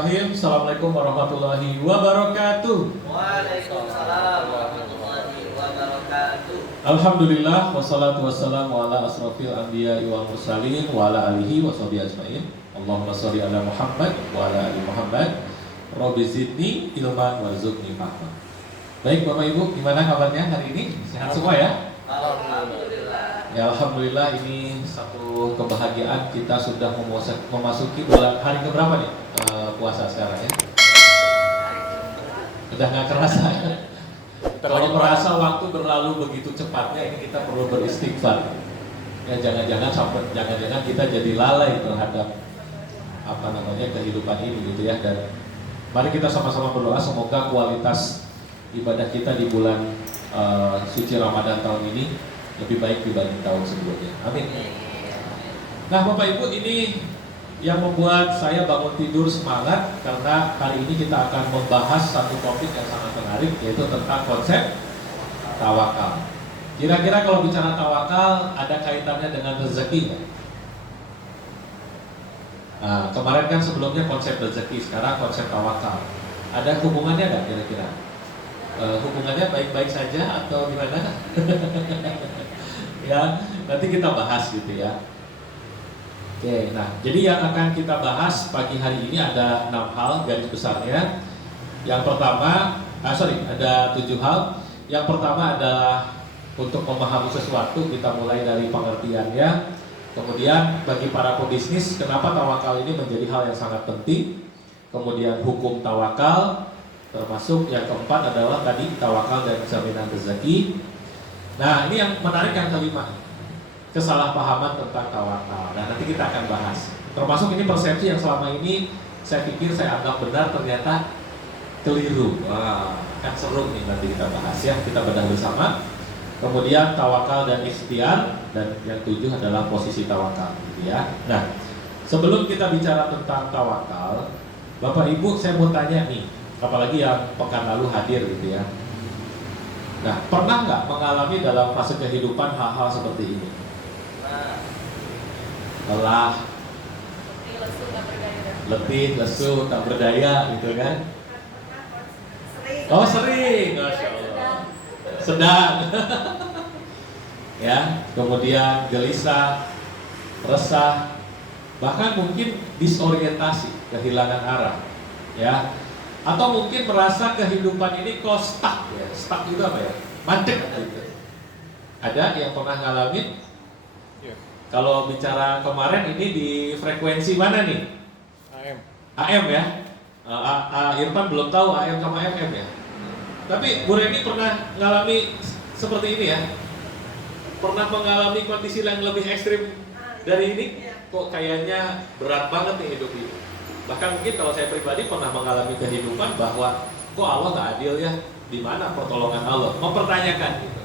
Bismillahirrahmanirrahim. Assalamualaikum warahmatullahi wabarakatuh. Waalaikumsalam warahmatullahi wabarakatuh. Alhamdulillah wassalatu wassalamu ala asrofil anbiya wal mursalin wa ala alihi wa sahbihi ajmain. Allahumma sholli ala Muhammad wa ala ali Muhammad. Rabbi zidni ilman warzuqni fahma. Baik Bapak Ibu, gimana kabarnya hari ini? Sehat semua ya? Alhamdulillah. Ya Alhamdulillah, ini satu kebahagiaan kita sudah memasuki bulan hari keberapa nih puasa sekarang ya? Udah nggak kerasa ya? Kalau merasa waktu berlalu begitu cepatnya, ini kita perlu beristighfar. Ya jangan-jangan kita jadi lalai terhadap kehidupan ini gitu ya. Dan mari kita sama-sama berdoa semoga kualitas ibadah kita di bulan suci Ramadan tahun ini lebih baik dibanding tahun sebelumnya. Amin. Nah Bapak Ibu, ini yang membuat saya bangun tidur semangat karena hari ini kita akan membahas satu topik yang sangat menarik, yaitu tentang konsep tawakal. Kira-kira kalau bicara tawakal ada kaitannya dengan rezeki nggak? Nah, kemarin kan sebelumnya konsep rezeki, sekarang konsep tawakal. Ada hubungannya nggak kira-kira? Hubungannya baik-baik saja atau gimana? Ya, nanti kita bahas gitu ya. Oke, nah jadi yang akan kita bahas pagi hari ini ada 6 hal garis besarnya. Yang pertama, ada 7 hal. Yang pertama adalah untuk memahami sesuatu, kita mulai dari pengertiannya. Kemudian bagi para pebisnis, kenapa tawakal ini menjadi hal yang sangat penting. Kemudian hukum tawakal, termasuk yang keempat adalah tadi tawakal dan jaminan rezeki. Nah ini yang menarik yang kelima, kesalahpahaman tentang tawakal. Nah nanti kita akan bahas. Termasuk ini persepsi yang selama ini saya pikir saya anggap benar, ternyata keliru. Wah, kan seru nih, nanti kita bahas ya, kita bedah bersama. Kemudian tawakal dan ikhtiar, dan yang 7 adalah posisi tawakal gitu ya. Nah sebelum kita bicara tentang tawakal, Bapak Ibu saya mau tanya nih, apalagi yang pekan lalu hadir gitu ya. Nah, pernah nggak mengalami dalam fase kehidupan hal-hal seperti ini? Lelah, letih, lesu, tak berdaya gitu kan? Oh sering, Masya Allah. Sedang. Ya, kemudian gelisah, resah, bahkan mungkin disorientasi, kehilangan arah, ya. Atau mungkin merasa kehidupan ini kok stuck ya. Stuck itu apa ya? Mandek gitu. Ada yang pernah ngalamin? Ya. Kalau bicara kemarin ini di frekuensi mana nih? AM. AM ya? Irfan belum tahu AM sama FM ya? Tapi Bu Reni pernah ngalami seperti ini ya? Pernah mengalami kondisi yang lebih ekstrim dari ini? Kok kayaknya berat banget nih hidup ini. Bahkan mungkin kalau saya pribadi pernah mengalami kehidupan bahwa kok Allah nggak adil ya, di mana pertolongan Allah, mempertanyakan gitu.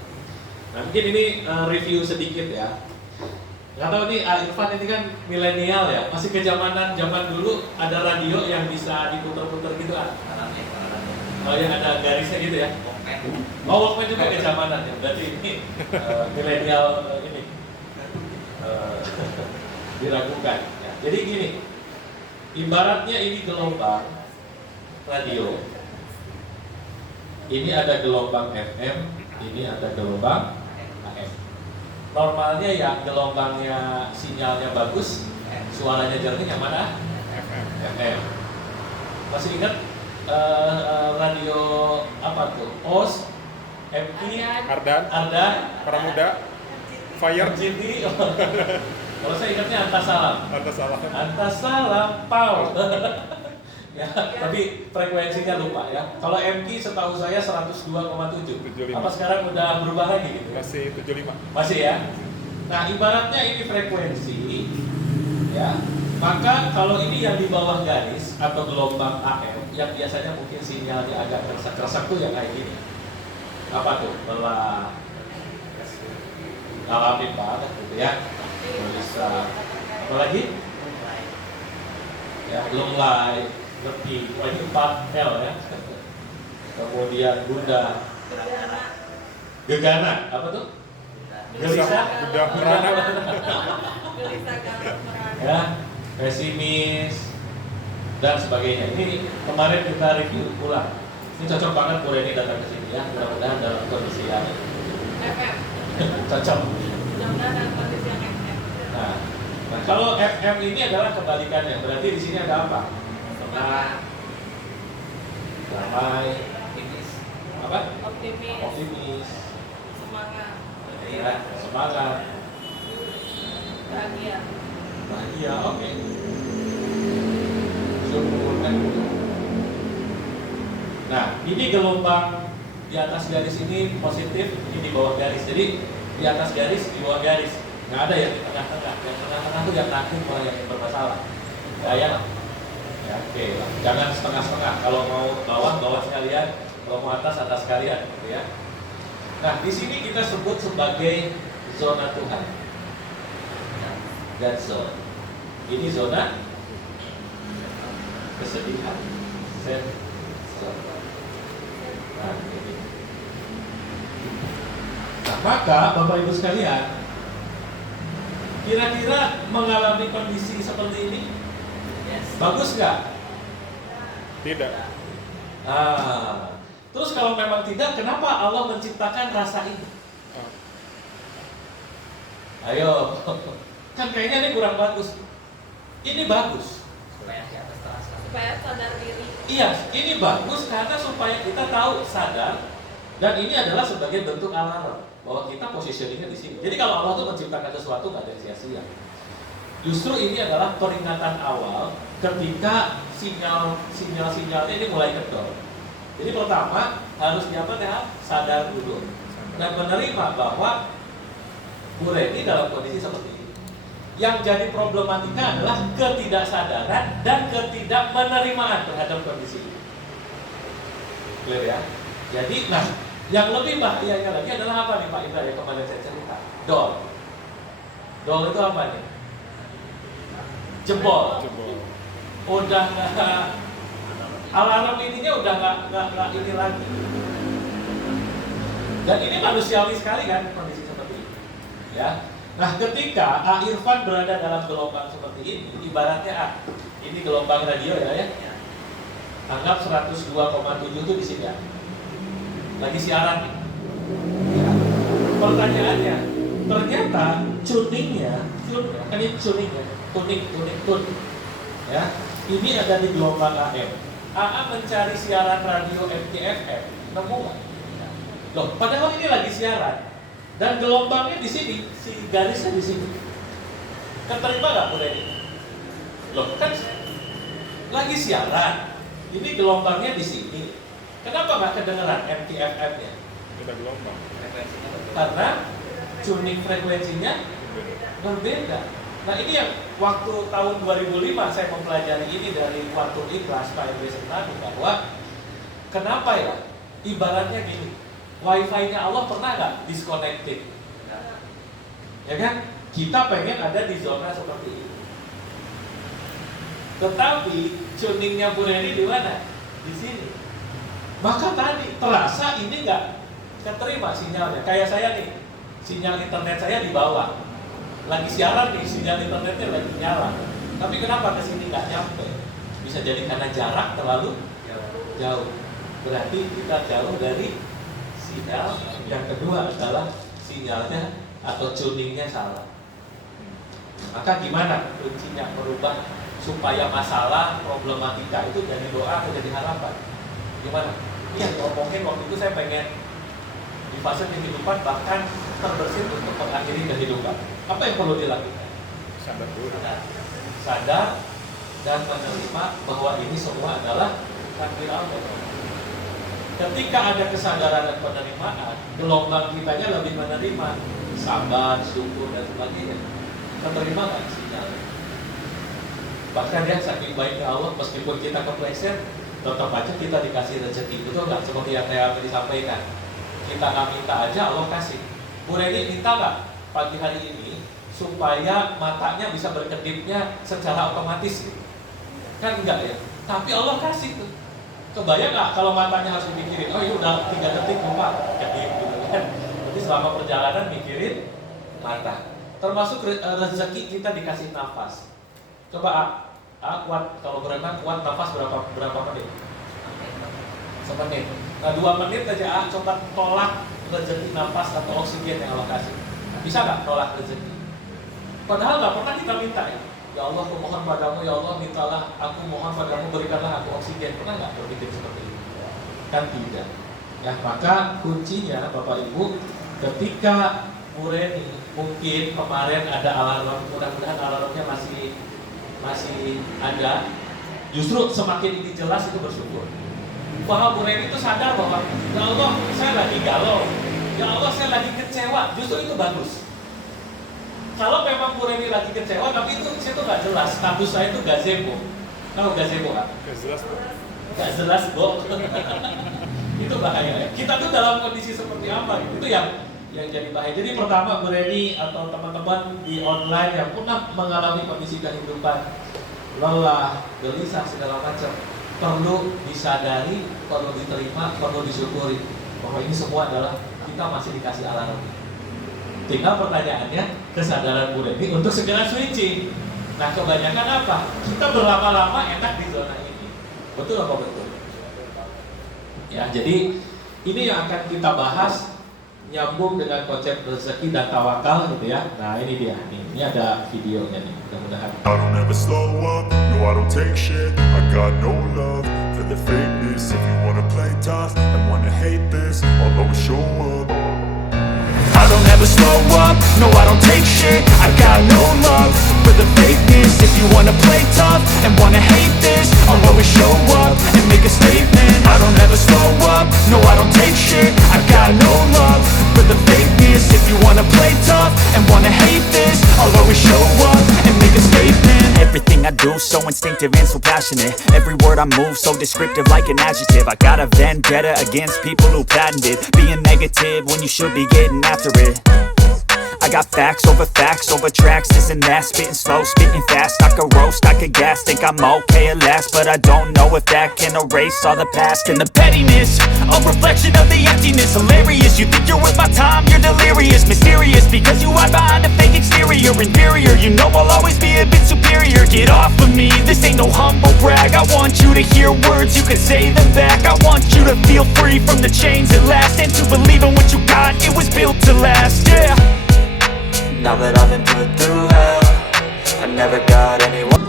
Nah mungkin ini review sedikit ya. Nggak tahu nih, Irfan ini kan milenial ya, masih kezamanan zaman dulu ada radio yang bisa diputer-puter gitu kan? Oh yang ada garisnya gitu ya? Oh Walkman juga kezamanan ya, berarti ini milenial ini diragukan. Ya. Jadi gini. Ibaratnya ini gelombang radio. Ini ada gelombang FM, ini ada gelombang AM. Normalnya yang gelombangnya sinyalnya bagus, suaranya jernih yang mana? FM. Masih ingat radio apa tuh? OS, MT, Ardan, Pramuda, Fire, GT. Kalau saya ingatnya Antasalam, Pau. Ya, tapi frekuensinya lupa ya. Kalau MQ setahu saya 102,7. Apa sekarang udah berubah lagi gitu? Masih 75. Masih ya. Nah, ibaratnya ini frekuensi ya. Maka kalau ini yang di bawah garis atau gelombang AM yang biasanya mungkin sinyalnya agak keresak-keresak tuh yang kayak gini. Apa tuh? Lelah. Ngalamin banget gitu ya. Bisa apa lagi? Ya, lunglai, letih. Wah ini 4L ya. Kemudian bunda, gegana, apa tuh? Gelisah, udah merana. Ya, pesimis, dan sebagainya. Ini kemarin kita review ulang. Ini cocok banget Bu Reni datang ke sini ya. Mudah-mudahan dalam kondisi yang cocok. Nah, kalau FM ini adalah kebalikannya. Berarti di sini ada apa? Tenang, damai, apa? Optimis, Semangat. ya, semangat, Bahagia. bahagia. Oke. Syukur kan. Nah, ini gelombang di atas garis ini positif, ini di bawah garis. Jadi di atas garis, di bawah garis. Nggak ada yang di tengah-tengah. Yang tengah-tengah itu yang nakut malah yang bermasalah. Ya, oke lah. Jangan setengah-setengah. Kalau mau bawah, bawah sekalian. Kalau mau atas, atas sekalian. Gitu ya. Nah, di sini kita sebut sebagai zona Tuhan. God zone. Ini zona kesedihan. Sad zone. Nah, ini. Nah, maka Bapak Ibu sekalian, kira-kira mengalami kondisi seperti ini bagus nggak? Tidak. Terus kalau memang tidak, kenapa Allah menciptakan rasa ini? Ayo, kan kayaknya ini kurang bagus. Ini bagus. Supaya sadar diri. Iya, ini bagus karena supaya kita tahu, sadar, dan ini adalah sebagai bentuk alarm bahwa kita positioningnya di sini. Jadi kalau Allah tuh menciptakan sesuatu nggak ada yang sia-sia. Justru ini adalah peringatan awal ketika sinyal-sinyalnya ini mulai kendor. Jadi pertama harus diapa ya? Sadar dulu dan menerima bahwa Bu Reni dalam kondisi seperti ini. Yang jadi problematika adalah ketidaksadaran dan ketidakmenerimaan terhadap kondisi ini. Clear ya? Jadi, nah, yang lebih bahayanya lagi adalah apa nih Pak Indra yang kemarin saya cerita? Dol. Dol itu apa nih? Jebol. Udah nggak, alarm ininya udah nggak ini lagi. Dan ini manusiawi sekali kan kondisi seperti ini. Ya. Nah, ketika A. Irfan berada dalam gelombang seperti ini, ibaratnya ini gelombang radio ya. Anggap 102,7 itu di sini ya. Lagi siaran nih. Ya. Pertanyaannya, ternyata tuningnya, tuning, ya. Ini ada di gelombang AM. AA mencari siaran radio MTFM, nemu nggak? Loh, padahal ini lagi siaran. Dan gelombangnya di sini, si garisnya di sini. Keterima nggak Bu Reni? Loh, kan lagi siaran. Ini gelombangnya di sini. Kenapa nggak kedengeran MTFM-nya? Kita gelombang. Karena tuning frekuensinya berbeda. Nah, ini yang waktu tahun 2005 saya mempelajari ini dari waktu ikhlas Pak Idris Senani, bahwa kenapa ya? Ibaratnya gini, Wi-Fi-nya Allah pernah nggak disconnected? Ya kan? Kita pengen ada di zona seperti ini. Tetapi tuningnya Bu Reni di mana? Di sini. Maka tadi terasa ini nggak keterima sinyalnya. Kayak saya nih, sinyal internet saya di bawah. Lagi siaran nih, sinyal internetnya lagi nyala. Tapi kenapa ke sini nggak nyampe? Bisa jadi karena jarak terlalu jauh. Berarti kita jauh dari sinyal. Yang kedua adalah sinyalnya atau tuningnya salah. Maka gimana kuncinya merubah supaya masalah problematika itu jadi doa atau jadi harapan? Gimana? Iya, ngomongin waktu itu saya pengen di fase kehidupan bahkan terbersih untuk mengakhiri kehidupan. Apa yang perlu dilakukan? Sadar dulu. Sadar dan menerima bahwa ini semua adalah takdir Allah. Ketika ada kesadaran dan penerimaan, gelombang kitanya lebih menerima, sabar, syukur dan sebagainya. Menerima nggak sinyal? Bahkan ya saking baiknya Allah, meskipun kita kepleset, tetap aja kita dikasih rezeki. Betul nggak? Seperti yang saya disampaikan. Kita nggak minta aja, Allah kasih. Bu Reni minta nggak pagi hari ini supaya matanya bisa berkedipnya secara otomatis? Kan enggak ya? Tapi Allah kasih tuh. Kebayang nggak kalau matanya harus mikirin, oh ini udah 3 detik lupa kedip gitu kan? Jadi selama perjalanan mikirin mata. Termasuk rezeki kita dikasih nafas. Coba Kuat, kalau berenang kuat nafas berapa menit? Semenit. Nah 2 menit aja coba tolak rezeki nafas atau oksigen yang Allah kasih. Bisa nggak tolak rezeki? Padahal nggak pernah kita minta ya. Ya Allah, aku mohon padamu, ya Allah mintalah, aku mohon padamu berikanlah aku oksigen. Pernah nggak berpikir seperti itu? Kan tidak. Ya maka kuncinya Bapak Ibu, ketika Bu Reni mungkin kemarin ada alarm, mudah-mudahan alarmnya masih ada. Justru semakin ini jelas itu bersyukur. Bahwa Bu Reni itu sadar bahwa ya Allah saya lagi galau, ya Allah saya lagi kecewa, justru itu bagus. Kalau memang Bu Reni lagi kecewa, tapi itu saya tuh nggak jelas, status saya itu gazebo. Tahu gazebo kan? Nggak jelas tuh. Nggak jelas Bo. Itu bahaya. Kita tuh dalam kondisi seperti apa? Itu yang jadi bahaya. Jadi pertama Bu Reni atau teman-teman di online yang pernah mengalami kondisi kehidupan lelah, gelisah segala macam, perlu disadari, perlu diterima, perlu disyukuri bahwa ini semua adalah kita masih dikasih alarm. Tinggal pertanyaannya, kesadaran Bu Reni untuk segera switching. Nah kebanyakan apa? Kita berlama-lama enak di zona ini. Betul apa betul? Ya, jadi ini yang akan kita bahas, nyambung dengan konsep rezeki dan tawakal gitu ya. Nah ini dia, ini ada videonya nih, mudah-mudahan. I don't ever slow up, no I don't take shit. I got no love for the fakeness. If you wanna play tough and wanna hate this, I'll always show up. I don't ever slow up, no I don't take shit. I got no love for the fakeness. If you wanna play tough and wanna hate this, I'll always show up and make a statement. I don't ever slow up, no I don't take shit. I got no love for the fakeness. If you wanna play tough and wanna hate this, I'll always show up and make a statement. Everything I do so instinctive and so passionate. Every word I move so descriptive like an adjective. I got a vendetta against people who patented being negative when you should be getting after it. I got facts over tracks, this and that. Spitting slow, spitting fast. I could roast, I could gas. Think I'm okay at last, but I don't know if that can erase all the past. And the pettiness, a reflection of the emptiness. Hilarious, you think you're worth my time, you're delirious. Mysterious, because you hide behind a fake exterior. Inferior, you know I'll always be a bit superior. Get off of me, this ain't no humble brag. I want you to hear words, you can say them back. I want you to feel free from the chains at last, and to believe in what you got, it was built to last, yeah. Now that I've been put through hell, I never got anyone.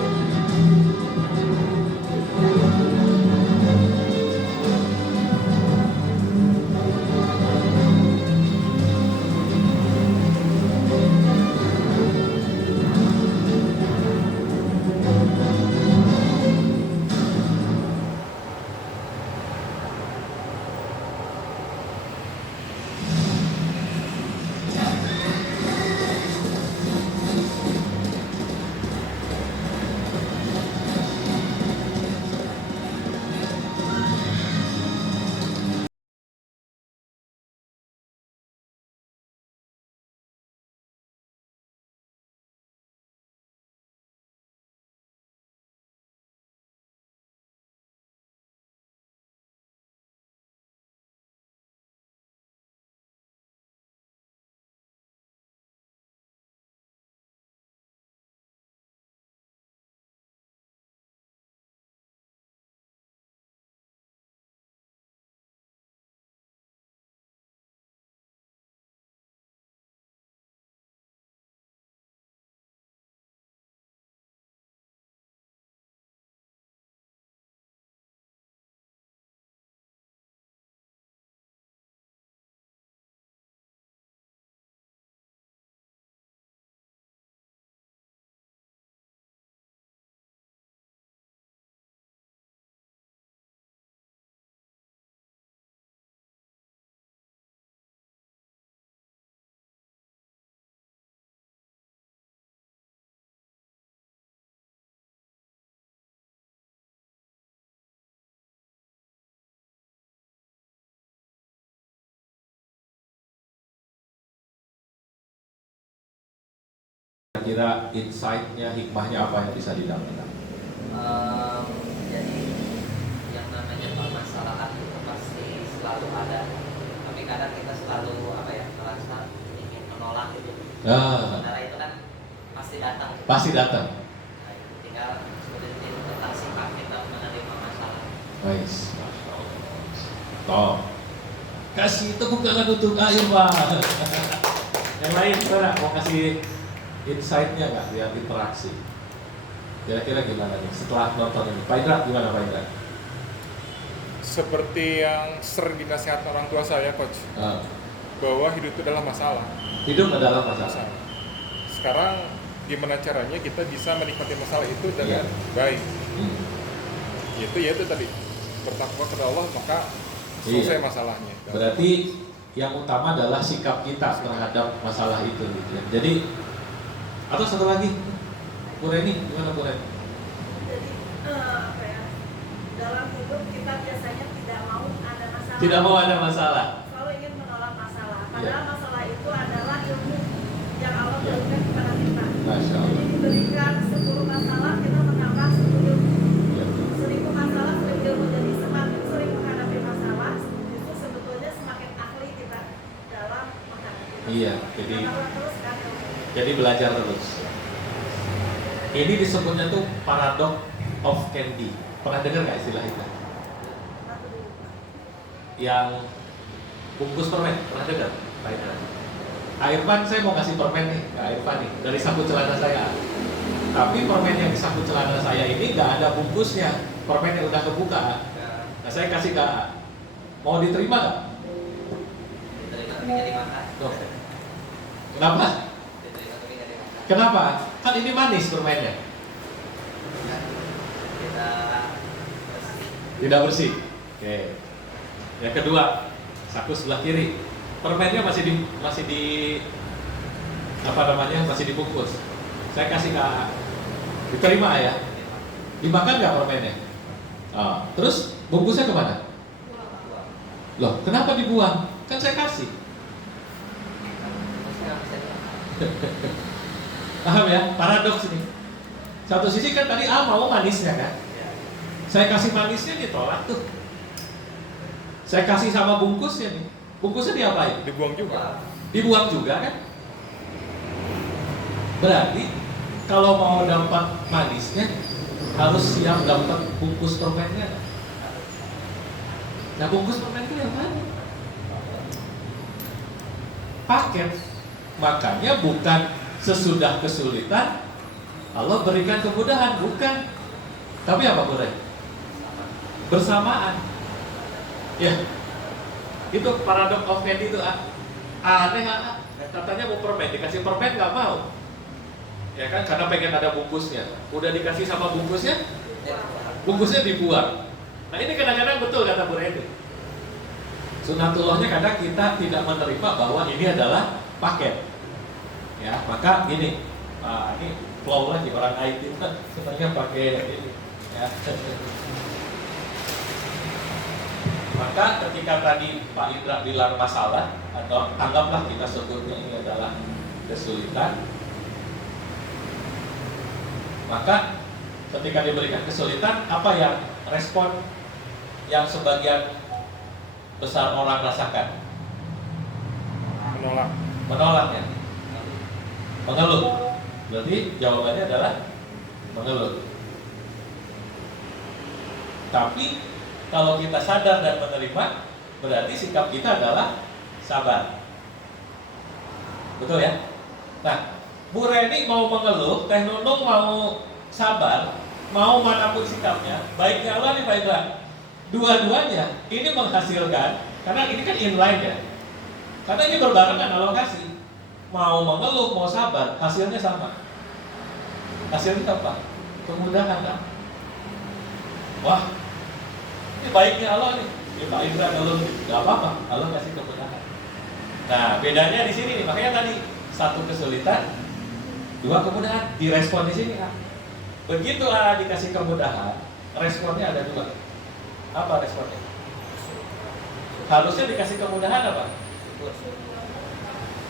Kira insight-nya, hikmahnya apa yang bisa didapatkan? Jadi yang namanya permasalahan itu pasti selalu ada, tapi kadang kita selalu merasa ingin menolak gitu. Sementara itu kan pasti datang. Pasti datang. Nah, tinggal seperti Nice, Masya Allah. Toh, kasih tepuk tangan untuk Irfan. Yang lain gimana? Mau kasih insight-nya nggak biar interaksi? Kira-kira gimana nih setelah nonton ini? Pak Indra, gimana Pak Indra? Seperti yang sering dinasihatkan orang tua saya, Coach, bahwa hidup itu adalah masalah. Hidup adalah masalah. Sekarang gimana caranya kita bisa menikmati masalah itu dengan baik? Yaitu tadi bertakwa kepada Allah, maka selesai masalahnya. Berarti yang utama adalah sikap kita terhadap masalah itu gitu ya. Jadi atau satu lagi, Bu Reni, gimana Bu Reni? Jadi apa ya? Dalam hidup kita biasanya tidak mau ada masalah. Tidak mau ada masalah. Selalu ingin menolak masalah. Padahal Iya. masalah itu adalah ilmu yang Allah berikan kepada kita. Masya Jadi Allah. diberikan 10 masalah, kita menambah 10 ilmu. Ya. 1000 masalah, 1000 ilmu. Jadi semakin sering menghadapi masalah, justru sebetulnya semakin ahli kita dalam menghadapi masalah. Iya, jadi- Karena terus kan ilmu. Jadi belajar terus. Ini disebutnya tuh paradox of candy. Pernah dengar nggak istilah itu? Yang bungkus permen, pernah dengar? Pak Indra? Irfan, saya mau kasih permen nih, Kak Irfan nih, dari saku celana saya. Tapi permen yang di saku celana saya ini nggak ada bungkusnya, permen yang udah kebuka. Nah, saya kasih ke A. Mau diterima nggak? Diterima tapi nggak dimakan. Loh. Kenapa? Diterima tapi nggak dimakan. Kenapa? Kan ini manis permennya. Kita bersih. Tidak bersih. Oke. Yang kedua, saku sebelah kiri. Permennya masih di apa namanya? Masih dibungkus. Saya kasih ke A. Diterima ya? Dimakan nggak permennya? Terus bungkusnya kemana? Loh, kenapa dibuang? Kan saya kasih. Terus nggak bisa dimakan. Paham ya? Paradoks ini. Satu sisi kan tadi A mau manisnya kan? Ya. Saya kasih manisnya ditolak tuh. Saya kasih sama bungkusnya nih. Bungkusnya diapain? Dibuang juga. Dibuang juga kan? Berarti kalau mau dapat manisnya harus siap dapat bungkus permennya. Nah, bungkus permen itu yang mana? Paket. Makanya bukan sesudah kesulitan Allah berikan kemudahan, bukan. Tapi apa boleh? Bersamaan. Ya. Itu paradox of candy itu aneh. Katanya mau permen, dikasih permen nggak mau. Ya kan, karena pengen ada bungkusnya. Udah dikasih sama bungkusnya, bungkusnya dibuang. Nah ini kadang-kadang betul kata Bu Reni. Sunatullahnya kadang kita tidak menerima bahwa ini adalah paket. Ya, maka ini flow lagi orang IT kan sebenarnya pakai ini. Ya. Maka ketika tadi Pak Indra bilang masalah atau anggaplah kita sebutnya ini adalah kesulitan, maka ketika diberikan kesulitan, apa yang respon yang sebagian besar orang rasakan? Menolak. Menolaknya, mengeluh. Berarti jawabannya adalah mengeluh. Tapi kalau kita sadar dan menerima, berarti sikap kita adalah sabar. Betul ya? Nah, Bu Reni mau mengeluh, Teh Nunung mau sabar, mau manapun sikapnya, baiknya Allah nih Pak Indra. Dua-duanya ini menghasilkan, karena ini kan inline ya. Karena ini berbarengan alokasi. Mau mengeluh, mau sabar, hasilnya sama. Hasilnya apa? Kemudahan kan? Wah, ini baiknya Allah nih. Ya Pak Indra kalau nggak apa-apa, Allah kasih kemudahan. Nah, bedanya di sini nih. Makanya tadi satu kesulitan, dua kemudahan. Direspon di sini kan. Begitu dikasih kemudahan, responnya ada dua. Apa responnya? Harusnya dikasih kemudahan apa?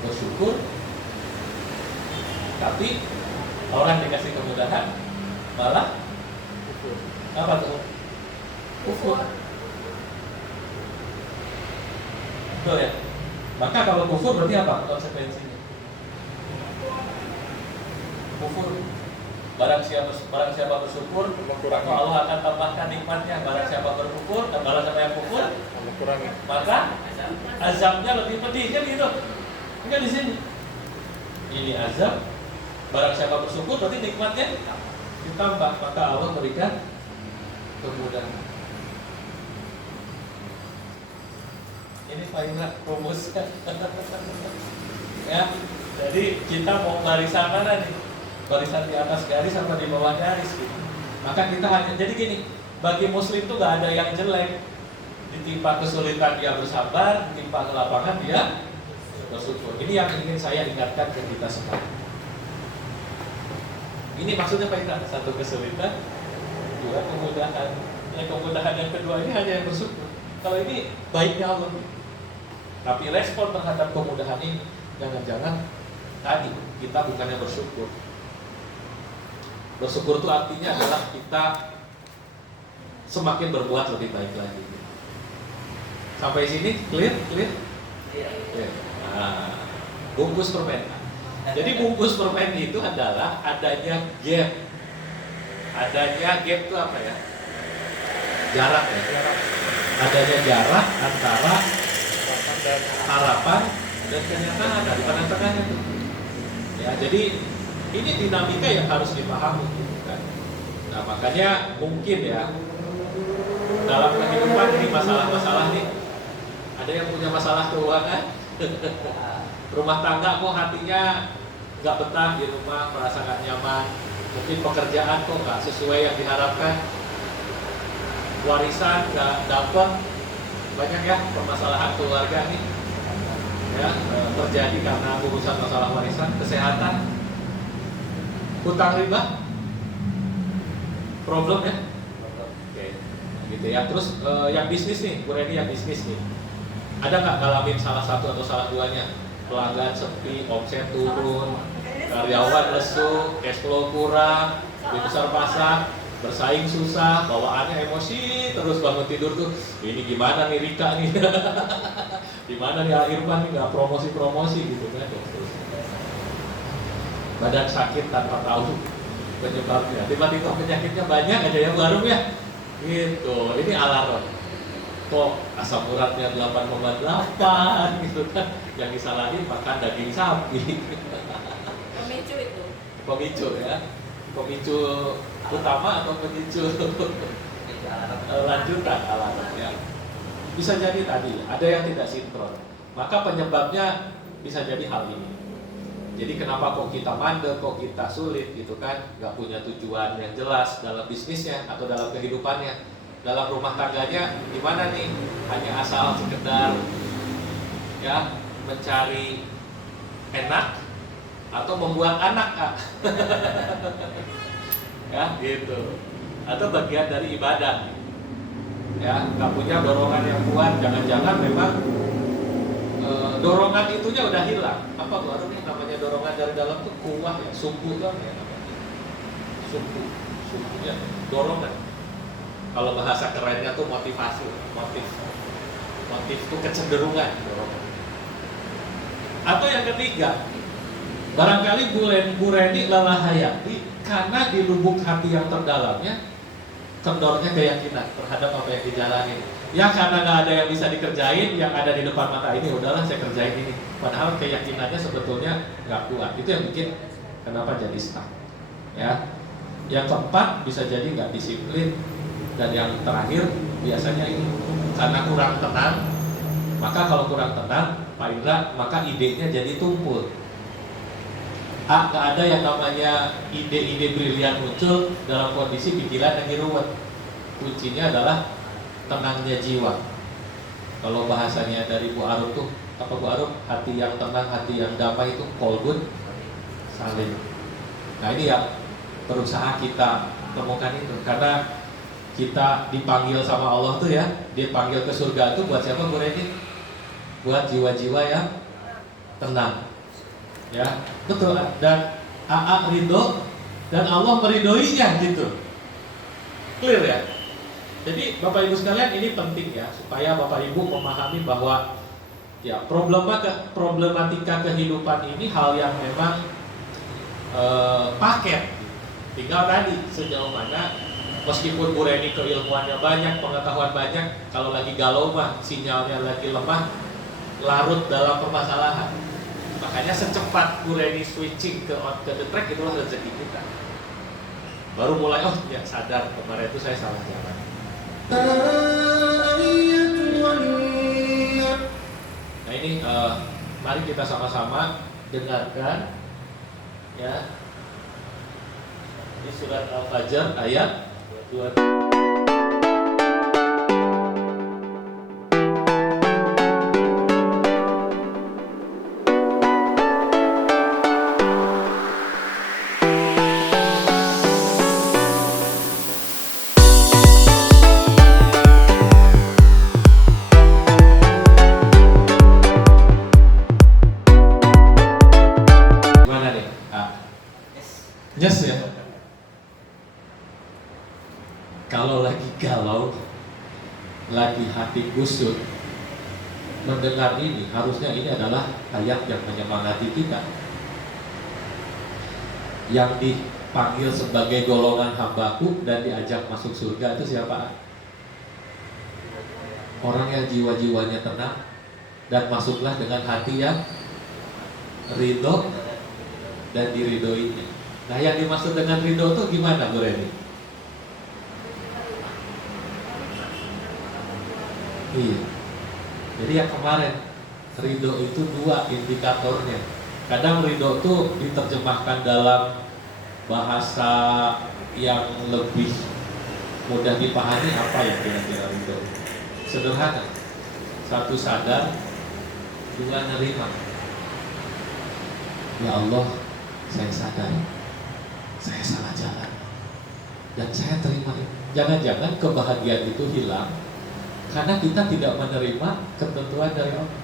Bersyukur. Tapi orang dikasih kemudahan malah apa tuh? Kufur. Betul ya? Maka kalau kufur berarti apa konsekuensinya? Kufur. Barang siapa bersyukur, maka Allah akan tambahkan nikmatnya. Barang siapa berkufur, maka azabnya lebih pedih, kan gitu. Enggak di sini. Ini azab, barang siapa bersyukur berarti nikmatnya ditambah, maka Allah berikan kemudahan. Ini Faina rumusnya. Ya, jadi kita mau barisan mana nih? Barisan di atas garis atau di bawah garis gitu. Maka kita hanya, jadi gini, bagi muslim tuh gak ada yang jelek. Ditimpa kesulitan dia bersabar, ditimpa kelapangan dia bersyukur. Ini yang ingin saya ingatkan ke kita semua. Ini maksudnya Faina, satu kesulitan, dua kemudahan. Yang kemudahan yang kedua ini hanya yang bersyukur. Kalau ini baiknya Allah. Tapi respon terhadap kemudahan ini, jangan-jangan tadi kita bukannya bersyukur. Bersyukur itu artinya adalah kita semakin berbuat lebih baik lagi. Sampai sini clear? Iya. Clear. Nah, bungkus permen. Jadi bungkus permen itu adalah adanya gap. Adanya gap itu apa ya? Jarak ya. Adanya jarak antara harapan dan kenyataan di tengah-tengahnya itu. Ya, jadi ini dinamika yang harus dipahami, gitu kan. Nah, makanya mungkin ya dalam kehidupan ini masalah-masalah nih, ada yang punya masalah keuangan, rumah tangga kok hatinya nggak betah di rumah, merasa nggak nyaman, mungkin pekerjaan kok nggak sesuai yang diharapkan, warisan nggak dapat, banyak ya permasalahan keluarga nih, ya terjadi karena urusan masalah warisan, kesehatan, hutang riba, problem ya. Oke, gitu ya. Terus yang bisnis nih, Bu Reni yang bisnis nih, ada nggak ngalamin salah satu atau salah duanya? Pelanggan sepi, omset turun, karyawan lesu, cash flow kurang, duit besar pasang, bersaing susah, bawaannya emosi, terus bangun tidur tuh, ini gimana nih Rika nih, gimana nih Irfan nih nggak promosi gitu kan? Terus badan sakit tanpa tahu penyebabnya, tiba-tiba penyakitnya banyak aja yang baru ya, gitu. Ini alarm. Kok asam uratnya 8,8 gitu kan? Yang disalahin makan daging sapi. Pemicu itu. Pemicu ya, pemicu utama atau pemicu lanjutan alarm ya. Bisa jadi tadi ada yang tidak sinkron, maka penyebabnya bisa jadi hal ini. Jadi kenapa kok kita mandek, kok kita sulit gitu kan, nggak punya tujuan yang jelas dalam bisnisnya atau dalam kehidupannya, dalam rumah tangganya gimana nih, hanya asal sekedar ya mencari enak atau membuat anak ya gitu, atau bagian dari ibadah ya, nggak punya dorongan yang kuat, jangan-jangan memang dorongan itunya udah hilang. Apa tuh nih namanya dorongan dari dalam tuh kuah ya, sumpu kan ya namanya. Sumpunya dorongan. Kalau bahasa kerennya tuh motivasi, motif itu kecenderungan dorongan. Atau yang ketiga, barangkali Bu Reni lelah hayati karena di lubuk hati yang terdalamnya kendornya keyakinan terhadap apa yang dijalani. Ya karena nggak ada yang bisa dikerjain, yang ada di depan mata ini udahlah saya kerjain ini. Padahal keyakinannya sebetulnya nggak kuat. Itu yang bikin kenapa jadi stuck. Ya. Yang keempat bisa jadi nggak disiplin, dan yang terakhir biasanya ini karena kurang tenang. Maka kalau kurang tenang, Pak Indra, maka idenya jadi tumpul. Nggak ada yang namanya ide-ide brilian muncul dalam kondisi pikiran yang ruwet. Kuncinya adalah tenangnya jiwa. Kalau bahasanya dari Bu Arum tuh, apa Bu Arum? Hati yang tenang, hati yang damai itu kolbun salim. Nah ini yang berusaha kita temukan itu, karena kita dipanggil sama Allah tuh ya, dia panggil ke surga itu buat siapa Bu Reni? Buat jiwa-jiwa yang tenang. Ya, betul. Dan AA ridho dan Allah meridoinya gitu. Clear ya? Jadi Bapak Ibu sekalian, ini penting ya, supaya Bapak Ibu memahami bahwa ya problematika kehidupan ini hal yang memang paket. Tinggal tadi sejauh mana Meskipun Bu Reni keilmuannya banyak, pengetahuan banyak, kalau lagi galau mah, sinyalnya lagi lemah, larut dalam permasalahan. Makanya secepat Bu Reni switching ke the track, itulah rezeki kita. Baru mulai, oh ya sadar kemarin itu saya salah jalan. Nah ini mari kita sama-sama dengarkan ya, di surat Al-Fajr ayat 2. Gimana nih? Yes ya. Kalau lagi galau, lagi hati kusut, mendengar ini, harusnya ini adalah ayat yang menyemangati kita. Yang dipanggil sebagai golongan hambaku dan diajak masuk surga itu siapa? Orang yang jiwa-jiwanya tenang dan masuklah dengan hati yang ridho dan diridhoinya. Nah yang dimaksud dengan ridho itu gimana Bu Reni? Iya. Jadi yang kemarin ridho itu dua indikatornya. Kadang ridho itu diterjemahkan dalam bahasa yang lebih mudah dipahami. Apa yang kira-kira ridho? Sederhana. Satu sadar, dua nerima. Ya Allah, saya sadar saya salah jalan dan saya terima. Jangan-jangan kebahagiaan itu hilang karena kita tidak menerima ketentuan dari Allah.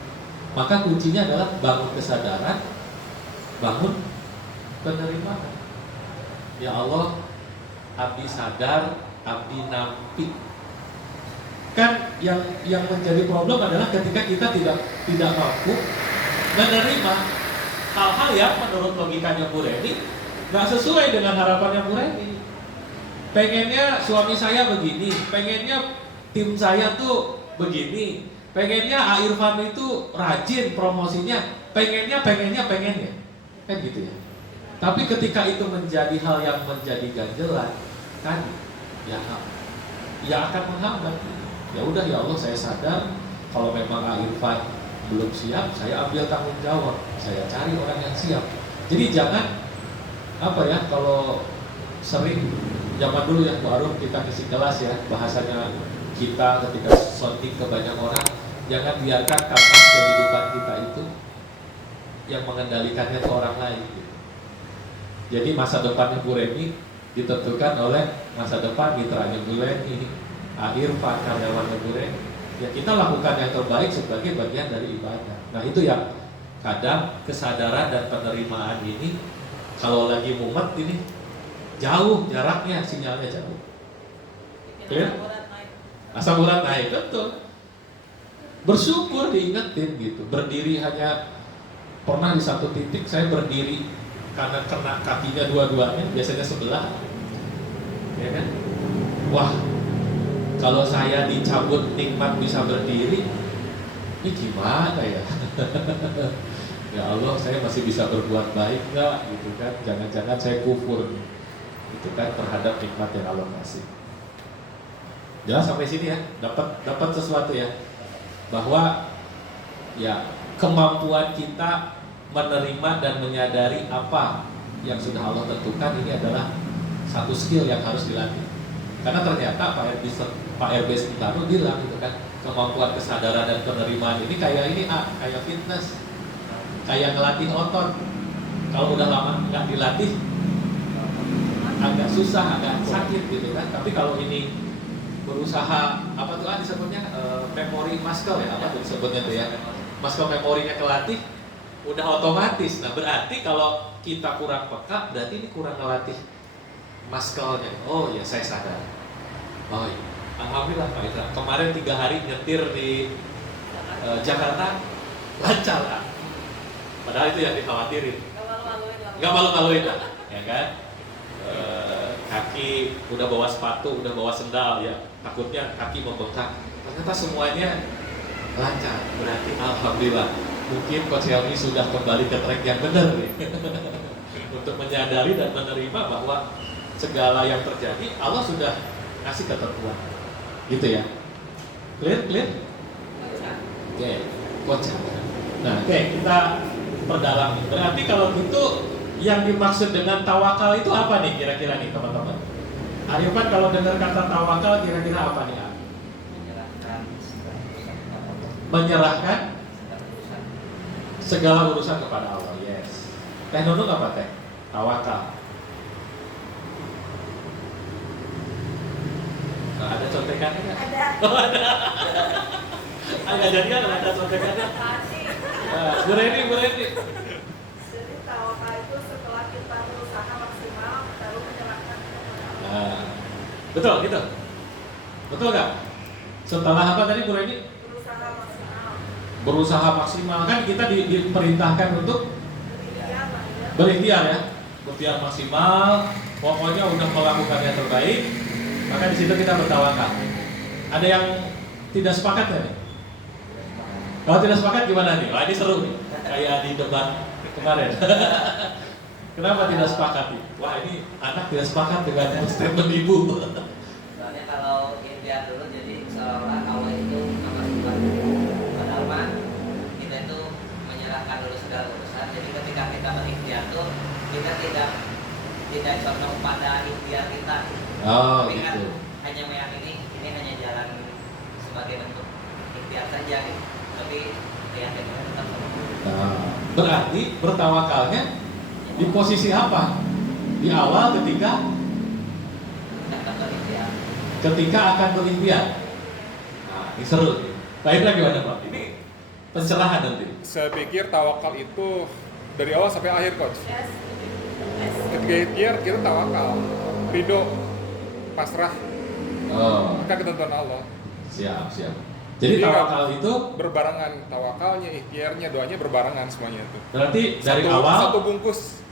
Maka kuncinya adalah bangun kesadaran, bangun penerimaan. Ya Allah, abdi sadar, abdi nampi. Kan yang menjadi problem adalah ketika kita tidak mampu menerima hal-hal yang menurut logikanya Bu Reni nggak sesuai dengan harapannya Bu Reni. Pengennya suami saya begini, pengennya tim saya tuh begini, pengennya A Irfan itu rajin promosinya, pengennya, kan gitu ya. Tapi ketika itu menjadi hal yang menjadi ganjelan, kan ya akan menghambat. Ya udah ya Allah, saya sadar kalau memang A Irfan belum siap, saya ambil tanggung jawab, saya cari orang yang siap. Jadi jangan kalau sering zaman dulu ya Bu Arum, kita ngisi kelas ya, bahasanya kita ketika sounding ke banyak orang, jangan biarkan kanvas kehidupan kita itu yang mengendalikannya ke orang lain gitu. Jadi masa depannya Bu Reni ditentukan oleh masa depan mitranya Bu Reni, A Irfan, karyawannya Bu Reni. Ya kita lakukan yang terbaik sebagai bagian dari ibadah. Nah itu yang kadang kesadaran dan penerimaan ini kalau lagi mumet ini jauh jaraknya, sinyalnya jauh. Clear? Asam urat naik, betul. Bersyukur diingetin gitu. Berdiri hanya pernah di satu titik saya berdiri karena kena kakinya dua-duanya, biasanya sebelah, ya kan? Wah, kalau saya dicabut nikmat bisa berdiri, ini gimana ya? Ya Allah, saya masih bisa berbuat baik nggak? Gitu kan? Jangan-jangan saya kufur, gitu kan, terhadap nikmat yang Allah kasih. Jelas sampai sini ya, dapat sesuatu ya, bahwa ya kemampuan kita menerima dan menyadari apa yang sudah Allah tentukan ini adalah satu skill yang harus dilatih. Karena ternyata Pak RB Sintano bilang gitu kan, kemampuan kesadaran dan penerimaan ini kayak fitness, kayak ngelatih otot. Kalau udah lama nggak dilatih, agak susah, agak sakit gitu kan. Tapi kalau ini berusaha disebutnya memory muscle ya, disebutnya tuh ya, muscle memorinya kelatih, udah otomatis. Nah berarti kalau kita kurang peka, berarti ini kurang ngelatih muscle-nya. Oh ya, saya sadar. Oh iya, alhamdulillah Pak Itra, kemarin 3 hari nyetir di Jakarta lancar lah. Padahal itu yang dikhawatirin. Nggak malu-maluin lah, ya kan? kaki udah bawa sepatu, udah bawa sendal ya, takutnya kaki membengkak. Ternyata semuanya lancar, berarti alhamdulillah. Mungkin Coach Helmi sudah kembali ke track yang benar nih. Untuk menyadari dan menerima bahwa segala yang terjadi Allah sudah kasih ketentuan. Gitu ya. Clear? Oke, Coach. Nah, oke, kita perdalam. Berarti kalau gitu yang dimaksud dengan tawakal itu apa nih kira-kira nih teman-teman? Arifan kalau dengar kata tawakal kira-kira apa nih? Menyerahkan segala urusan kepada Allah. Yes. Teh Nunung apa teh? Tawakal. Nah, ada contekannya nggak? Ada. Oh, ada. Agak jadian ada contekannya. Bu Reni. Jadi tawakal itu setelah kita berusaha maksimal baru menyerahkan kepada Allah. Nah, betul gitu. Betul nggak? Setelah apa tadi Bu Reni? Berusaha maksimal. Berusaha maksimal, kan kita diperintahkan untuk Berikhtiar lah ya. berikhtiar ya, berikhtiar maksimal. Pokoknya udah melakukan yang terbaik, maka di situ kita bertawakal. Ada yang tidak sepakat ya nih? Kalau tidak sepakat gimana nih? Wah, ini seru nih, kayak di debat kemarin. Kenapa tidak sepakat nih? Wah, ini anak tidak sepakat dengan statement ibu. Soalnya kalau India dulu jadi seolah Allah itu nomor 2. Padahal mah kita itu menyerahkan dulu segala urusan. Jadi ketika kita berikhtiar tuh kita tidak condong pada ikhtiar kita. Oh, Tapi kan gitu. hanya meyakini ini hanya jalan sebagai bentuk ikhtiar saja gitu. Tapi keyakinannya tetap sama. Nah, berarti bertawakalnya di posisi apa? Di awal ketika Tetap berikhtiar. akan berikhtiar. Nah, ini seru nih. Baiklah gimana Pak? Ini pencerahan nanti. Saya pikir tawakal itu dari awal sampai akhir, Coach. Yes. Yes. Ketika ikhtiar kita tawakal, ridho, pasrah Oh, akan ketentuan Allah. siap. Jadi tawakal itu Berbarengan, tawakalnya, ikhtiarnya, doanya berbarengan semuanya itu. berarti dari Satu awal, bungkus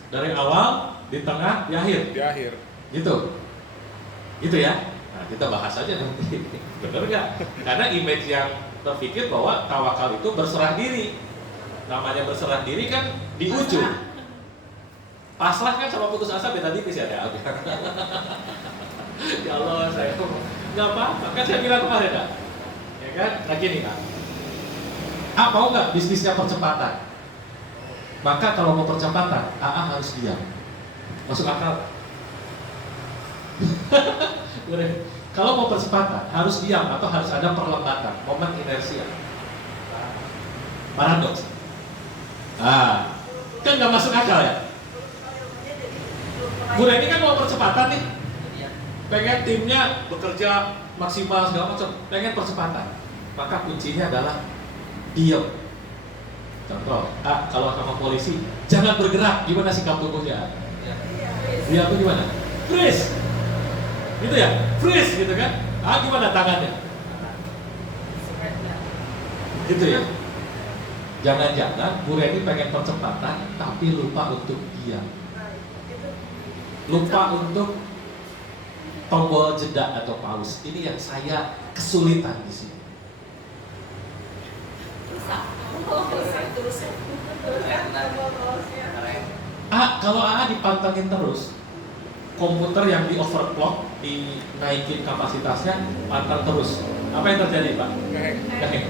di tengah, di akhir. di akhir. Gitu ya. Nah, kita bahas aja nanti. Bener nggak? Karena image yang terpikir bahwa tawakal itu berserah diri. Namanya berserah diri kan di ujung. Pasrah kan sama putus asa beda tipis ya. Ya Allah, saya nggak apa-apa. Kan saya bilang kemarin ya. Ya kan? Nah gini kan. Mau nggak bisnisnya percepatan? Maka kalau mau percepatan, harus diam. Masuk akal? Kalau mau percepatan, harus diam atau harus ada perlambatan, momen inersia. Paradoks. Kan nggak masuk akal ya? Bu Reni kan mau percepatan nih, pengen timnya bekerja maksimal segala macam, pengen percepatan. Maka kuncinya adalah diam. Contoh, kalau sama polisi, jangan bergerak. Gimana sikap tubuhnya? Diam tuh gimana? Freeze. Gitu ya? Freeze gitu kan? Gimana tangannya? Gitu ya? Jangan-jangan Bu Reni pengen percepatan tapi lupa untuk diam. Lupa untuk tombol jeda atau pause. Ini yang saya kesulitan di sini. Kalau dipantengin terus, komputer yang di overclock, dinaikin kapasitasnya, pantang terus. Apa yang terjadi Pak? Ngeheng.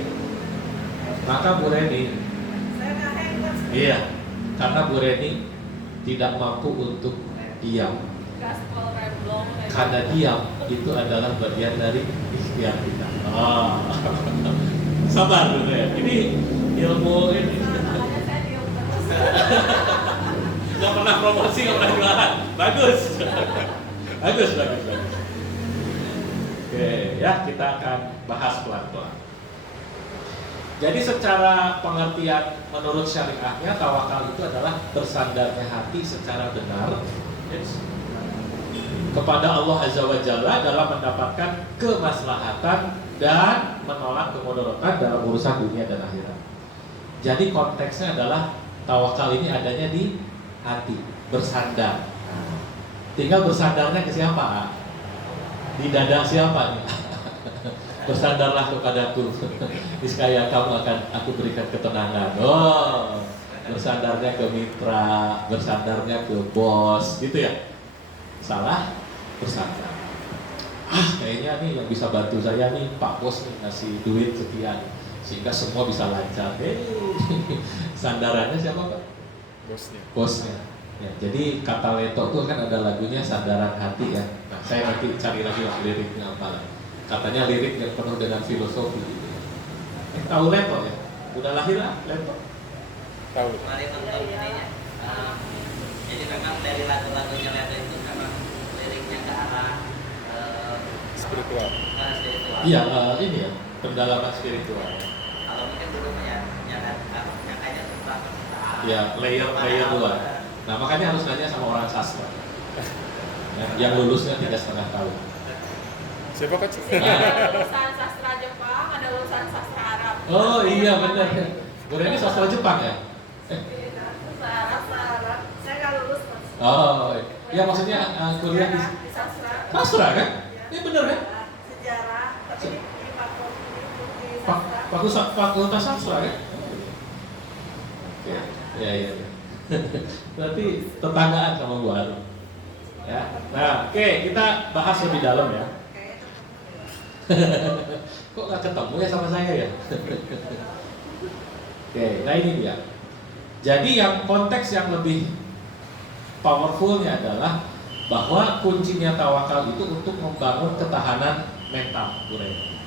Maka Bu Reni, Saya nggak hebat. iya, karena Bu Reni tidak mampu untuk diam. Gaspol remblong. Karena diam itu adalah bagian dari ikhtiar kita. Sabar Bu Reni. Ini ilmu ini. Makanya saya diam terus. Nggak pernah promosi, nggak pernah jualan. Bagus. Bagus. Oke, ya kita akan bahas pelan-pelan. Jadi secara pengertian menurut syariahnya, tawakal itu adalah bersandarnya hati secara benar kepada Allah Azza wa Jalla dalam mendapatkan kemaslahatan dan menolak kemudaratan dalam urusan dunia dan akhirat. Jadi konteksnya adalah tawakal ini adanya di hati, bersandar. Tinggal bersandarnya ke siapa? Di dada siapa nih? Bersandarlah kepadaku, niscaya kamu akan aku berikan ketenangan. Oh, bersandarnya ke mitra, bersandarnya ke bos, gitu ya? Salah, bersandar. Kayaknya nih yang bisa bantu saya nih Pak Bos nih ngasih duit sekian sehingga semua bisa lancar. Sandarannya siapa Pak? Bosnya. Bosnya. Ya, jadi kata Leto tuh kan ada lagunya Sandaran Hati ya. Nah, saya nanti cari lagi lah liriknya apa lah. Katanya lirik yang penuh dengan filosofi gitu. Tahu Leto ya? Udah lahir lah Leto? Tahu. Mari nonton ininya. Jadi memang dari lagu-lagunya Leto itu memang liriknya ke arah Spiritual. spiritual. Iya, ini ya pendalaman spiritual. Kalau mungkin dulu nyangkanya tentang Ya, layer luar. Nah, makanya harus nanya sama orang sastra. Ya, yang lulusnya 3,5 tahun. Siapa Coach? Ada lulusan sastra Jepang, ada lulusan sastra Arab. Oh iya benar. Bu Reni sastra Jepang ya? Sastra Arab. Saya nggak lulus Mas. Oh, ya maksudnya kuliah di Di sastra. sastra kan? Ini benar kan? Sejarah, tapi di fakultas di sastra. Fakultas sastra kan? Oke, ya. Berarti tetanggaan sama Bu Arum. Ya. Nah, oke, kita bahas lebih dalam ya. Kok nggak ketemu ya sama saya ya? Oke, nah ini dia. Jadi yang konteks yang lebih powerfulnya adalah bahwa kuncinya tawakal itu untuk membangun ketahanan mental, Bu Reni.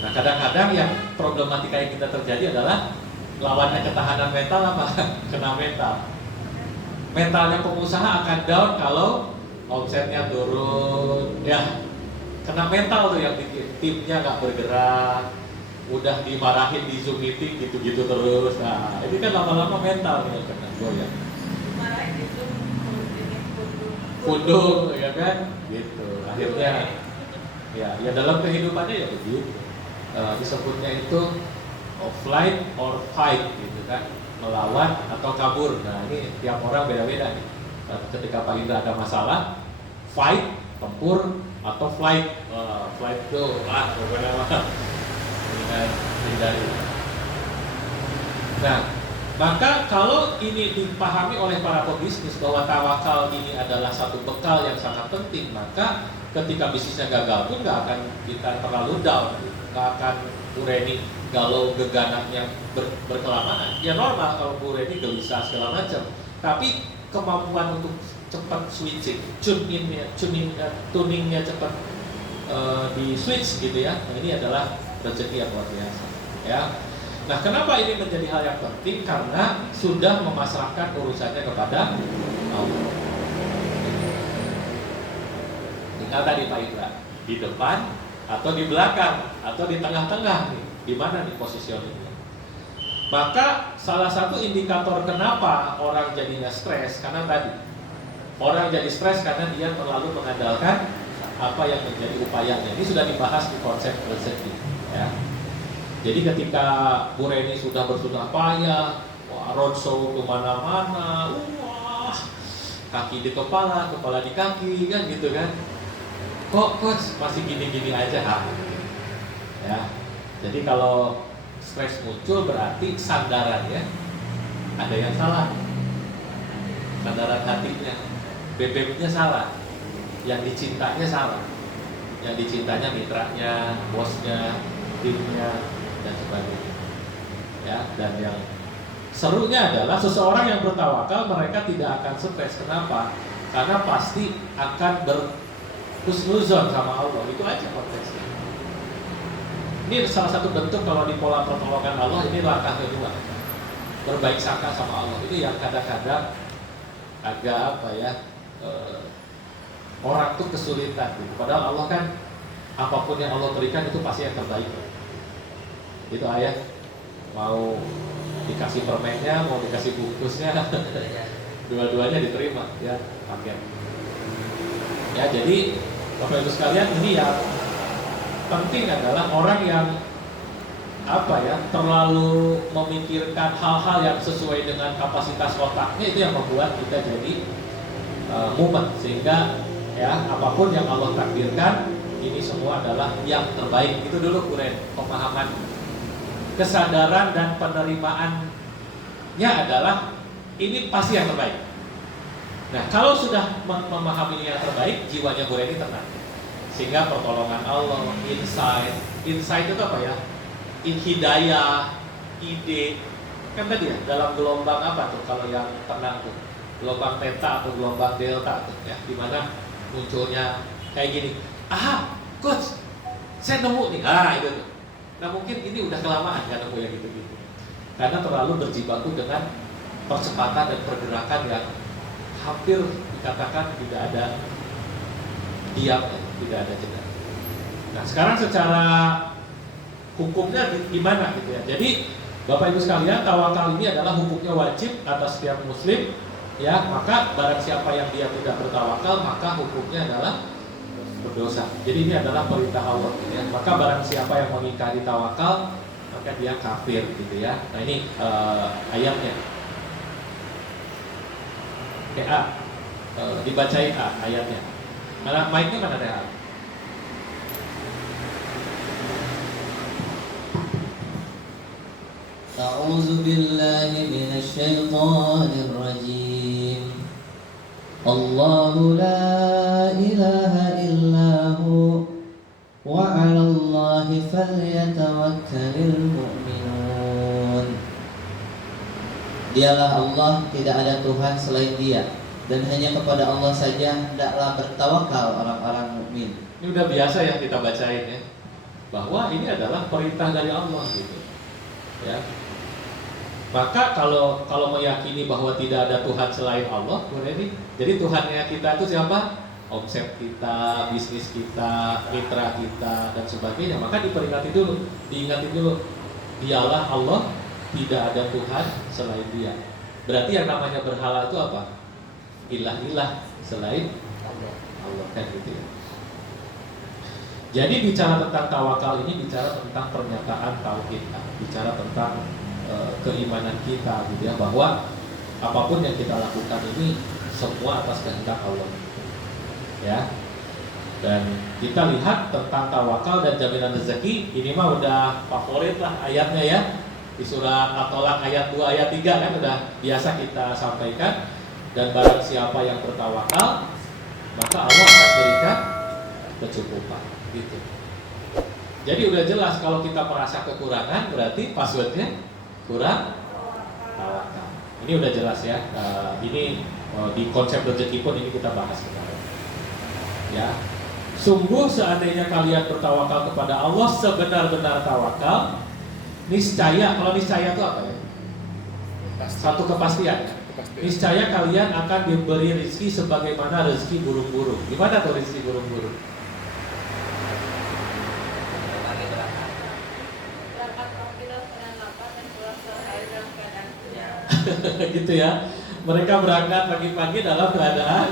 Nah, kadang-kadang yang problematika yang kita terjadi adalah lawannya ketahanan mental apa? Kena mental. Mentalnya pengusaha akan down kalau omsetnya turun, ya. Kena mental tuh yang bikin timnya nggak bergerak, udah dimarahin di Zoom meeting gitu-gitu terus. Nah, ini kan lama-lama mental nih yang kena goyang. Marahin itu Pundung, ya kan? Gitu. Akhirnya, ya dalam kehidupannya ya begitu. Disebutnya itu flight or fight, gitu kan? Melawan atau kabur. Nah, ini tiap orang beda-beda nih. Ketika Pak Indra ada masalah, fight, tempur, atau flight. Flight itu pokoknya dengan hindari. Nah, maka kalau ini dipahami oleh para pebisnis bahwa tawakal ini adalah satu bekal yang sangat penting, maka ketika bisnisnya gagal pun nggak akan kita terlalu down, nggak akan Bu Reni galau geganaknya berkelamaan. Ya normal kalau Bu Reni gelisah segala macam, tapi kemampuan untuk cepat switching, tuningnya cepat di switch gitu ya. Nah, ini adalah rezeki yang luar biasa. Ya. Nah, kenapa ini menjadi hal yang penting? Karena sudah memasrahkan urusannya kepada Allah. Tinggal tadi Pak Indra, di depan atau di belakang atau di tengah-tengah nih, di mana nih positioningnya? Maka salah satu indikator kenapa orang jadinya stres karena tadi orang jadi stres karena dia terlalu mengandalkan apa yang menjadi upayanya. Ini sudah dibahas di konsep rezeki, ya. Jadi ketika Bu Reni sudah bersusah payah, roadshow kemana-mana, wah, kaki di kepala, kepala di kaki, kan gitu kan? Kok masih gini-gini aja, ya. Jadi kalau stres muncul berarti sandarannya ada yang salah, sandaran hatinya, BBM-nya salah, yang dicintanya salah, yang dicintanya mitranya, bosnya, timnya, dan sebagainya. Ya, dan yang serunya adalah seseorang yang bertawakal mereka tidak akan stres. Kenapa? Karena pasti akan berhusnuzon sama Allah. Itu aja konteksnya. Ini salah satu bentuk kalau di pola pertolongan Allah, ini langkah kedua. Berbaik sangka sama Allah. Ini yang kadang-kadang agak apa ya? Orang tuh kesulitan gitu. Padahal Allah kan apapun yang Allah berikan itu pasti yang terbaik. Itu ayah mau dikasih permennya, mau dikasih bungkusnya, dua-duanya diterima ya paket. Ya jadi Bapak Ibu sekalian, ini yang penting adalah orang yang apa ya terlalu memikirkan hal-hal yang sesuai dengan kapasitas otaknya, itu yang membuat kita jadi mumet, sehingga ya apapun yang Allah takdirkan ini semua adalah yang terbaik. Itu dulu Quran, pemahaman, kesadaran dan penerimaannya adalah ini pasti yang terbaik. Nah, kalau sudah memahami yang terbaik, jiwanya Quran ini tenang, sehingga pertolongan Allah, insight itu apa ya? Hidayah, ide, kan tadi ya dalam gelombang apa tuh kalau yang tenang tuh, gelombang theta atau gelombang delta tuh ya, dimana munculnya kayak gini, coach, saya nemu nih, itu tuh. Nah mungkin ini udah kelamaan kan nemu yang gitu-gitu, karena terlalu berjibaku dengan percepatan dan pergerakan yang hampir dikatakan tidak ada diam, tidak ada jeda. Nah sekarang secara hukumnya gimana gitu ya? Jadi Bapak Ibu sekalian, tawakal ini adalah hukumnya wajib atas setiap muslim, ya. Maka barang siapa yang dia tidak bertawakal, maka hukumnya adalah berdosa. Jadi ini adalah perintah Allah, gitu ya. Maka barang siapa yang mengingkari tawakal, maka dia kafir, gitu ya. Nah ini ayatnya. Dibacain ayatnya. Mana mic-nya mana deh? أعوذ بالله من الشيطان الرجيم الله لا إله إلا هو وعلى الله فليتوكل المؤمنون. Dialah Allah, tidak ada Tuhan selain Dia, dan hanya kepada Allah saja hendaklah bertawakal orang-orang mukmin. Ini udah biasa ya kita bacain ya, bahwa ini adalah perintah dari Allah gitu ya. Maka kalau meyakini bahwa tidak ada Tuhan selain Allah, jadi Tuhannya kita itu siapa? Omset kita, bisnis kita, mitra kita, dan sebagainya. Maka diperingati dulu, diingati dulu, dialah Allah, tidak ada Tuhan selain Dia. Berarti yang namanya berhala itu apa? Ilah-ilah selain Allah kan gitu ya. Jadi bicara tentang tawakal ini bicara tentang pernyataan tauhid, bicara tentang keimanan kita gitu ya, bahwa apapun yang kita lakukan ini semua atas kehendak Allah ya. Dan kita lihat tentang tawakal dan jaminan rezeki, ini mah udah favorit lah ayatnya ya, di surat At-Tolak ayat 2 ayat 3 kan udah biasa kita sampaikan. Dan barang siapa yang bertawakal, maka Allah akan berikan kecukupan gitu. Jadi udah jelas kalau kita merasa kekurangan, berarti passwordnya kurang tawakal. Ini udah jelas ya. Ini di konsep rezeki pun ini kita bahas sekarang. Ya, sungguh seandainya kalian bertawakal kepada Allah sebenar-benar tawakal, niscaya. Kalau niscaya itu apa ya? Satu kepastian. Niscaya kalian akan diberi rezeki sebagaimana rezeki burung-burung. Gimana tuh rezeki burung-burung? Gitu ya. Mereka berangkat pagi-pagi dalam keadaan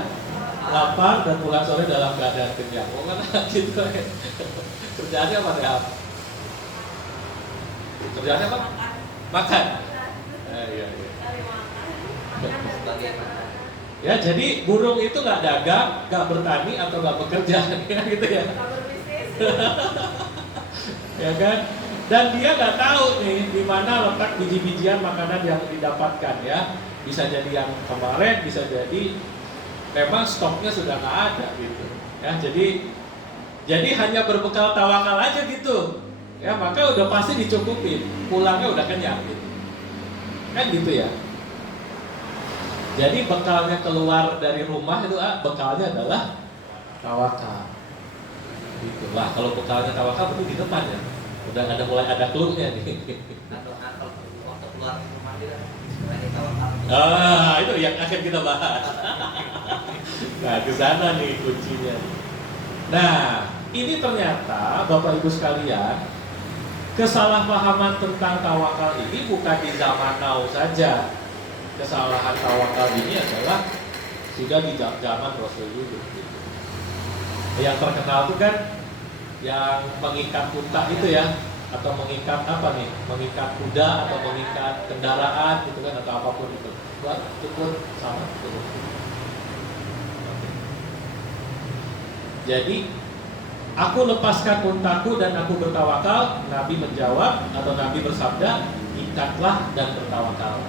lapar dan pulang sore dalam keadaan kenyang. Oh kan gitu ya. Kerjaannya apa ya? Kerjaannya apa? Makan. Iya. Ya, jadi burung itu nggak dagang, nggak bertani atau nggak bekerja, gitu ya. Ya kan? Dan dia nggak tahu nih di mana letak biji-bijian makanan yang didapatkan ya. Bisa jadi yang kemarin, bisa jadi memang stoknya sudah nggak ada gitu. Ya, jadi hanya berbekal tawakal aja gitu. Ya, maka udah pasti dicukupin. Pulangnya udah kenyang gitu. Kan gitu ya. Jadi bekalnya keluar dari rumah itu bekalnya adalah tawakal. Itulah kalau bekalnya tawakal itu di depan ya. Udah mulai ada clue-nya nih. Atau waktu keluar rumah dia sebenarnya tawakal. Itu yang akan kita bahas. Nah, ke sana nih kuncinya. Nah, ini ternyata Bapak Ibu sekalian, kesalahpahaman tentang tawakal ini bukan di zaman now saja. Kesalahan tawakal ini adalah sudah di zaman Rasulullah. Yang terkenal itu kan yang mengikat unta itu ya, atau mengikat apa nih? Mengikat kuda atau mengikat kendaraan gitu kan, atau apapun itu. Buat cukup sama. Jadi aku lepaskan untaku dan aku bertawakal. Nabi menjawab atau Nabi bersabda, ikatlah dan bertawakal.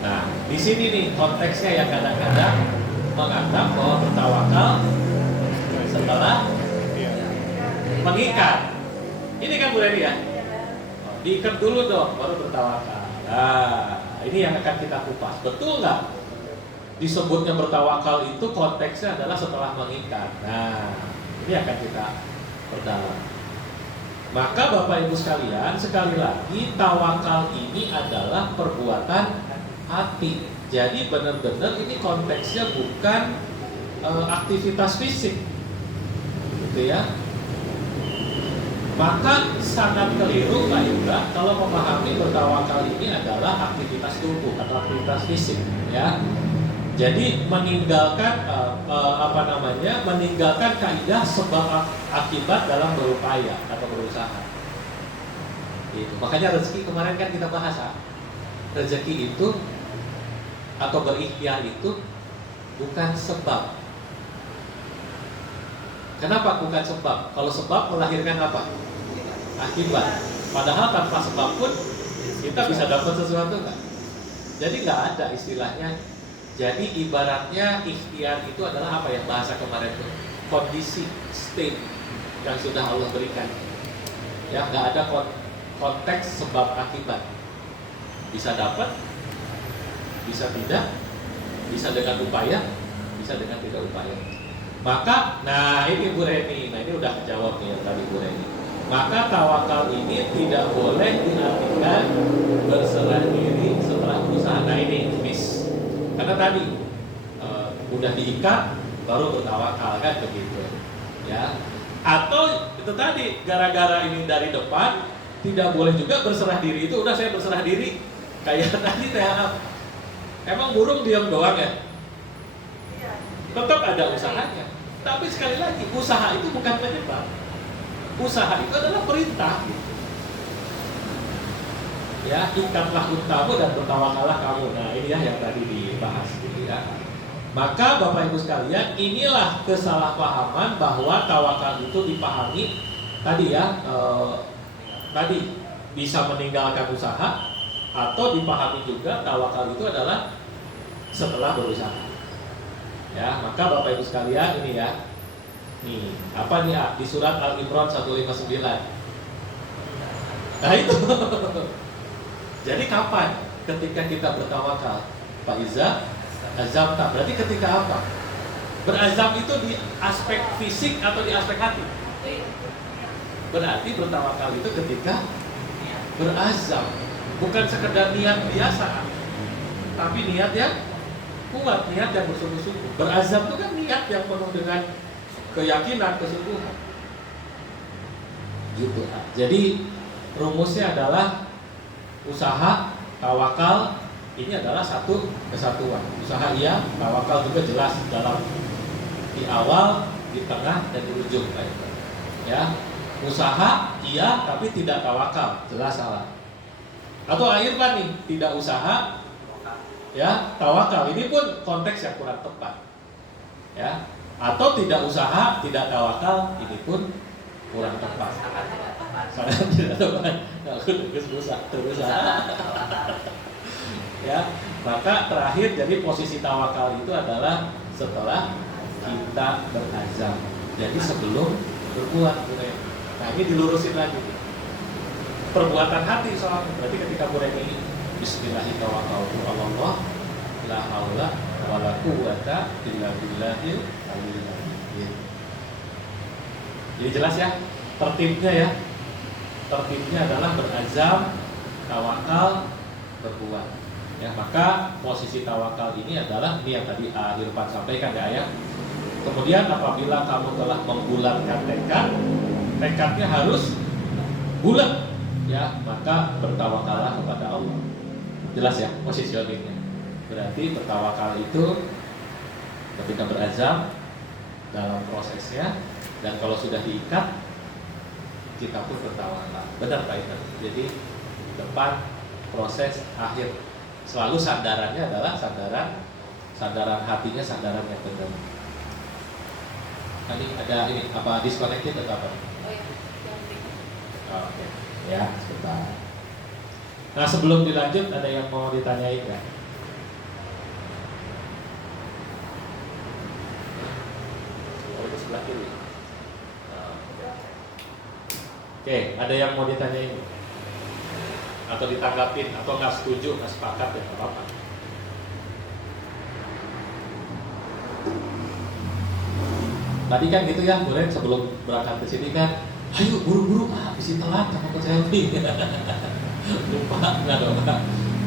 Nah, di sini nih konteksnya yang kadang-kadang menganggap bahwa bertawakal setelah Iya. mengikat. Ini kan Bu Reni ya? Oh, diikat dulu dong, baru bertawakal. Nah, ini yang akan kita kupas. Betul nggak? Disebutnya bertawakal itu konteksnya adalah setelah mengikat. Nah, ini akan kita perdalam. Maka Bapak Ibu sekalian, sekali lagi tawakal ini adalah perbuatan hati. Jadi benar-benar ini konteksnya bukan aktivitas fisik, gitu ya. Maka sangat keliru Pak Indra kalau memahami bertawakal ini adalah aktivitas tubuh atau aktivitas fisik, ya. Jadi meninggalkan meninggalkan kaidah sebab akibat dalam berupaya atau berusaha. Gitu. Makanya rezeki kemarin kan kita bahas, rezeki itu atau berikhtiar itu bukan sebab. Kenapa bukan sebab? Kalau sebab melahirkan apa? Akibat. Padahal tanpa sebab pun kita bisa dapat sesuatu nggak? Jadi nggak ada istilahnya. Jadi ibaratnya ikhtiar itu adalah apa ya bahasa kemarin itu? Kondisi, state yang sudah Allah berikan. Ya, nggak ada konteks sebab akibat. Bisa dapat, bisa tidak, bisa dengan upaya, bisa dengan tidak upaya. Maka, nah ini Bu Reni, nah ini udah kejawab nih yang tadi Bu Reni. Maka tawakal ini tidak boleh diartikan berserah diri setelah berusaha. Nah ini miss. Karena tadi udah diikat baru bertawakal kan begitu, ya. Atau itu tadi gara-gara ini dari depan tidak boleh juga berserah diri itu udah saya berserah diri kayak tadi THA. Emang burung diam doang ya? Tetap ada usahanya. Tapi sekali lagi usaha itu bukan penyebab. Usaha itu adalah perintah. Ya, ikatlah untamu dan bertawakallah kamu. Nah, ini ya yang tadi dibahas gitu ya. Maka Bapak Ibu sekalian, inilah kesalahpahaman bahwa tawakal itu dipahami tadi ya, tadi bisa meninggalkan usaha atau dipahami juga tawakal itu adalah setelah berusaha. Ya, maka Bapak Ibu sekalian ini ya. Nih, apa nih di surat Al-Imran 159. Nah, itu. Jadi kapan ketika kita bertawakal? Pak Iza, azam tak. Berarti ketika apa? Berazam itu di aspek fisik atau di aspek hati? Berarti bertawakal itu ketika berazam, bukan sekedar niat biasa, tapi niat yang kuat, niat yang bersungguh-sungguh. Berazam itu kan niat yang penuh dengan keyakinan, kesungguhan. Gitu. Jadi rumusnya adalah usaha, tawakal ini adalah satu kesatuan. Usaha iya, tawakal juga jelas dalam di awal, di tengah dan di ujung ya. Usaha iya tapi tidak tawakal, jelas salah. Atau akhirnya nih, tidak usaha ya, tawakal. Ini pun konteks yang kurang tepat. Ya. Atau tidak usaha, tidak tawakal, ini pun kurang tepat. Sangat tidak tepat. Aku berusaha. Ya, maka terakhir jadi posisi tawakal itu adalah setelah kita berazam. Jadi sebelum berbuat. Nah ini dilurusin lagi. Perbuatan hati soalnya. Berarti ketika ini Bismillahirrahmanirrahim. La haula wala quwwata illa billahil aliyil azim. Jadi jelas ya tertibnya ya. Tertibnya adalah berazam, tawakal, berbuat. Ya, maka posisi tawakal ini adalah ini yang tadi Irfan sampaikan ya ayat. Kemudian apabila kamu telah membulatkan tekad, tekadnya harus bulat ya, maka bertawakallah kepada Allah. Jelas ya positioningnya. Berarti bertawakal itu ketika berazam dalam prosesnya, dan kalau sudah diikat kita pun bertawakal. Benar Pak Iman. Jadi depan, proses, akhir. Selalu sandarannya adalah sandaran hatinya, sandaran yang benar. Tadi ada ini apa disconnected atau apa? Oh ya, Oh, oke. Ya, sebentar. Nah, sebelum dilanjut ada yang mau ditanyain nggak? Oh, itu sebelah kiri. Nah. Oke, ada yang mau ditanyain? Atau ditanggapin, atau nggak setuju, nggak sepakat ya, nggak apa-apa. Tadi kan gitu ya, Bu Ren, sebelum berangkat ke sini kan, ayo buru-buru, habis telat sama ke selfie. Lupa nggak dong?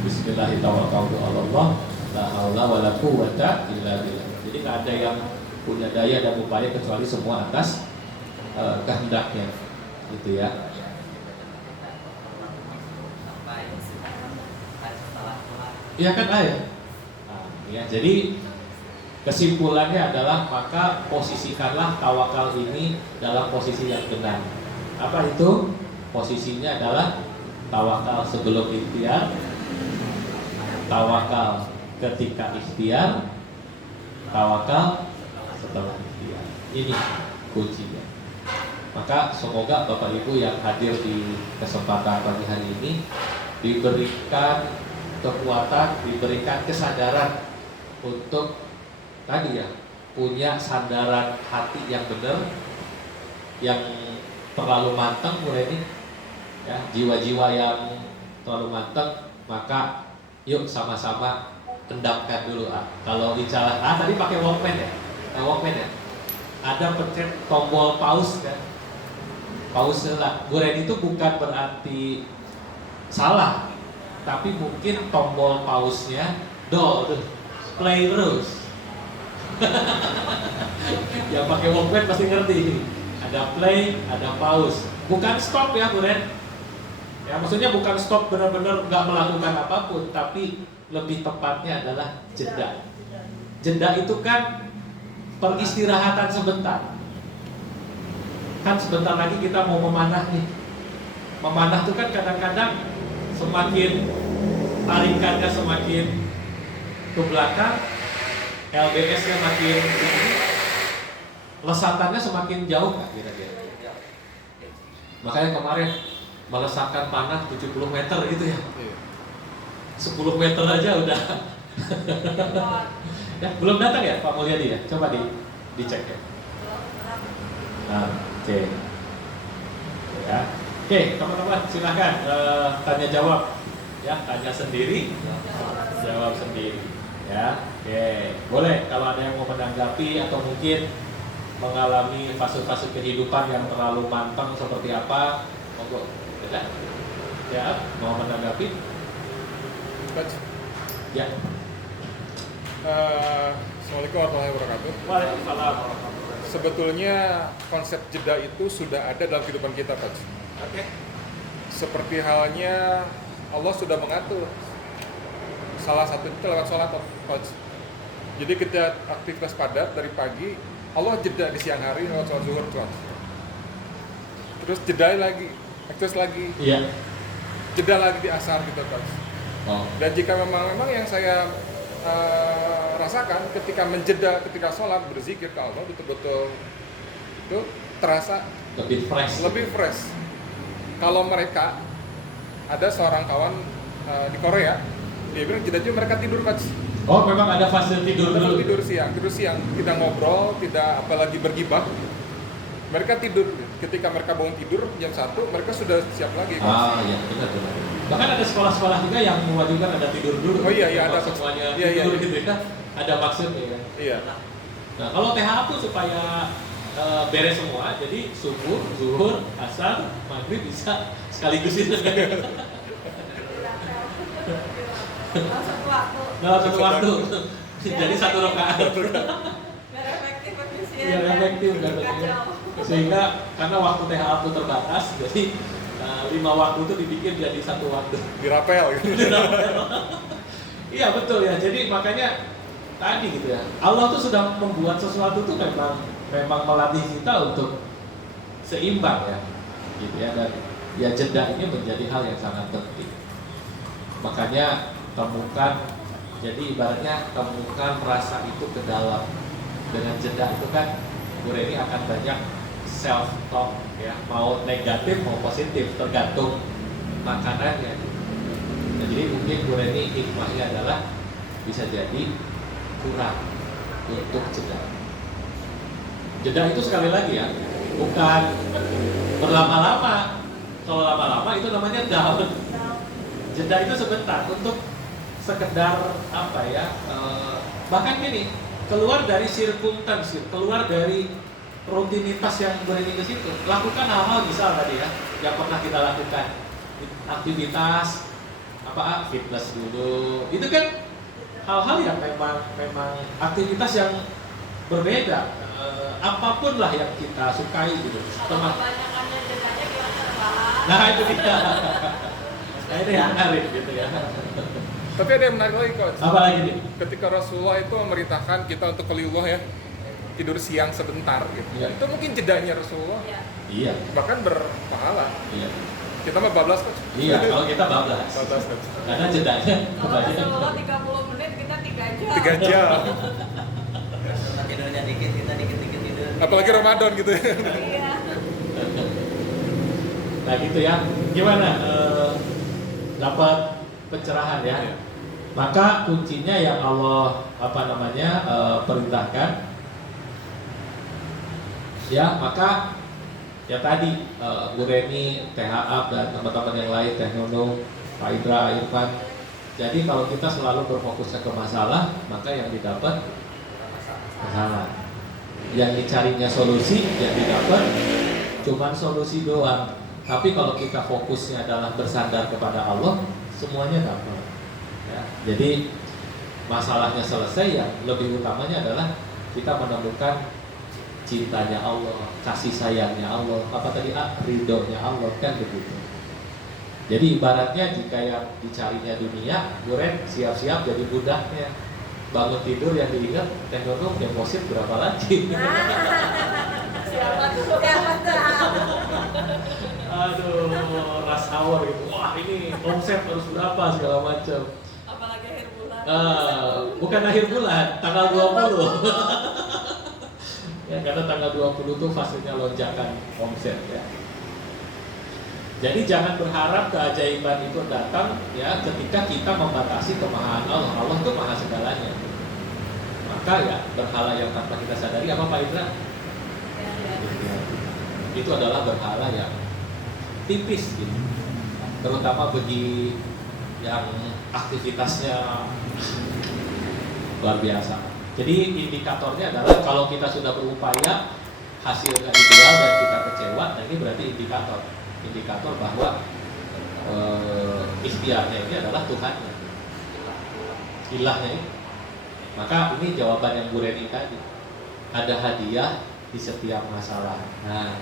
Bismillahirrahmanirrahim. La haula wala quwwata illa billah. Jadi nggak ada yang punya daya dan upaya kecuali semua atas kehendaknya, gitu ya. sampai setelah pulang. Iya kan air. Nah, ya, jadi kesimpulannya adalah maka posisikanlah tawakal ini dalam posisi yang benar. Apa itu? Posisinya adalah tawakal sebelum ikhtiar, tawakal ketika ikhtiar, tawakal setelah ikhtiar. Ini kuncinya. Maka semoga Bapak Ibu yang hadir di kesempatan pagi hari ini diberikan kekuatan, diberikan kesadaran untuk tadi ya, punya sandaran hati yang benar, yang terlalu matang mulai ini ya, jiwa-jiwa yang terlalu matang, maka yuk sama-sama endapkan dulu kalau bicara tadi pakai Walkman ya, Walkman ya, ada pencet tombol pause kan, pause lah. Guren itu bukan berarti salah, tapi mungkin tombol pause-nya tuh play terus. Yang pakai Walkman pasti ngerti. Ada play, ada pause. Bukan stop ya, Buren. Ya, maksudnya bukan stop benar-benar nggak melakukan apapun, tapi lebih tepatnya adalah jeda. Jeda itu kan peristirahatan sebentar. Kan sebentar lagi kita mau memanah nih. Memanah itu kan kadang-kadang semakin tarikannya semakin ke belakang, LBS-nya makin tinggi, lesatannya semakin jauh kan kira-kira. Makanya kemarin melesatkan panah 70 meter gitu ya. 10 meter aja udah. Ya, belum datang ya Pak Mulyadi ya? Coba dicek ya. Nah, oke. Ya. Oke, teman-teman silahkan tanya jawab. Ya, tanya sendiri, jawab sendiri. Ya, oke, boleh kalau ada yang mau menanggapi atau mungkin mengalami fase-fase kehidupan yang terlalu matang seperti apa, monggo, ya, mau menanggapi? Ya. Assalamualaikum warahmatullahi wabarakatuh. Waalaikumsalam. Sebetulnya konsep jeda itu sudah ada dalam kehidupan kita, Pak. Oke. Seperti halnya Allah sudah mengatur. Salah satu itu lewat sholat, Coach. Jadi kita aktivitas padat dari pagi, Allah jeda di siang hari lewat sholat zuhur, Coach. Terus jeda lagi, aktivitas lagi, Iya. jeda lagi di asar gitu, Coach. Oh. Dan jika memang yang saya rasakan ketika menjeda, ketika sholat berzikir ke Allah betul-betul itu terasa Lebih fresh. lebih fresh. Kalau mereka ada seorang kawan di Korea, dia bilang jeda juga mereka tidur, Coach. Oh, memang ada fase tidur Mereka dulu. tidur siang, tidak ngobrol, tidak apalagi bergibah. Mereka tidur. Ketika mereka bangun tidur jam 1, mereka sudah siap lagi, Coach. Ah, iya, benar. Bahkan ada sekolah-sekolah juga yang mewajibkan ada tidur dulu. Oh iya, ada. Semuanya Iya, tidur iya. gitu ya. Ada maksudnya ya. Iya. Nah, kalau THA tuh supaya beres semua, jadi subuh, zuhur, asar, maghrib bisa sekaligus itu. Satu waktu. Nah, satu waktu. Jadi satu rakaat. Biar efektif efisien. Biar efektif, biar Kacau. efektif. Sehingga karena waktu THA itu terbatas, jadi 5 waktu itu dibikin jadi satu waktu. Dirapel gitu. Iya betul ya. Jadi makanya tadi gitu ya. Allah tuh sudah membuat sesuatu tuh memang melatih kita untuk seimbang ya. Gitu ya, dan ya jeda ini menjadi hal yang sangat penting. Makanya temukan, jadi ibaratnya temukan rasa itu ke dalam. Dengan jeda itu kan Bu Reni akan banyak self talk ya, mau negatif mau positif tergantung makanannya. Nah, jadi mungkin Bu Reni hikmahnya adalah bisa jadi kurang untuk jeda. Jeda itu sekali lagi ya, bukan berlama-lama. Kalau lama-lama itu namanya down. Jeda itu sebentar untuk sekedar apa ya, bahkan gini, keluar dari circumstance, keluar dari rutinitas yang berani ke situ. Lakukan hal-hal misal tadi ya, yang pernah kita lakukan, aktivitas apa, fitness dulu. Itu kan hal-hal yang memang aktivitas yang berbeda. Apapun lah yang kita sukai gitu. Kebanyakannya jedanya kita terbahan. Nah itu dia. Nah ini yang menarik gitu ya. Tapi ada yang menarik lagi coach. Apa lagi nih? Ketika Rasulullah itu memerintahkan kita untuk qaliullah ya, tidur siang sebentar gitu. Iya. Itu mungkin jedanya Rasulullah. Iya. Iya. Bahkan berpahala. Iya. Kita mah bablas coach. Iya, kalau kita bablas. Bablas coach. Karena jedanya Kalau kebanyakan. Rasulullah 30 menit, kita 3 jam. 3 jam. Rasulullah tidurnya dikit, kita dikit-dikit tidur. Apalagi Ramadan gitu ya. Iya. Nah gitu ya. Gimana? Dapat pencerahan ya. Iya. Maka kuncinya yang Allah perintahkan. Ya, maka ya tadi Bu Reni, THA dan teman-teman yang lain, Teh Nunung, Pak Indra, Irfan. Jadi kalau kita selalu berfokusnya ke masalah, maka yang didapat masalah. Yang dicarinya solusi, yang didapat cuman solusi doang. Tapi kalau kita fokusnya adalah bersandar kepada Allah, semuanya dapat. Ya, jadi masalahnya selesai, yang lebih utamanya adalah kita menemukan cintanya Allah, kasih sayangnya Allah, apa tadi ridhonya Allah, kan begitu. Jadi ibaratnya jika yang dicarinya dunia, Buren siap-siap jadi budaknya. Bangun tidur yang diingat, Teh Nunung deposit berapa lagi? Siapa tuh? Siapa tuh? Aduh, rush hour gitu. Wah ini omset harus berapa segala macam. Apalagi akhir bulan. Bukan akhir bulan, tanggal 20. Ya, karena tanggal 20 itu fasenya lonjakan omset ya. Jadi jangan berharap keajaiban itu datang ya ketika kita membatasi kemahaan Allah. Allah itu maha segalanya. Maka ya berhala yang tanpa kita sadari apa Pak Indra? Itu adalah berhala yang tipis gitu. Terutama bagi yang aktivitasnya luar biasa. Jadi indikatornya adalah kalau kita sudah berupaya hasilnya ideal dan kita kecewa, nah ini berarti indikator bahwa ikhtiarnya ini adalah Tuhannya, ilahnya ini. Maka ini jawaban yang Bu Reni tadi. Ada hadiah di setiap masalah. Nah,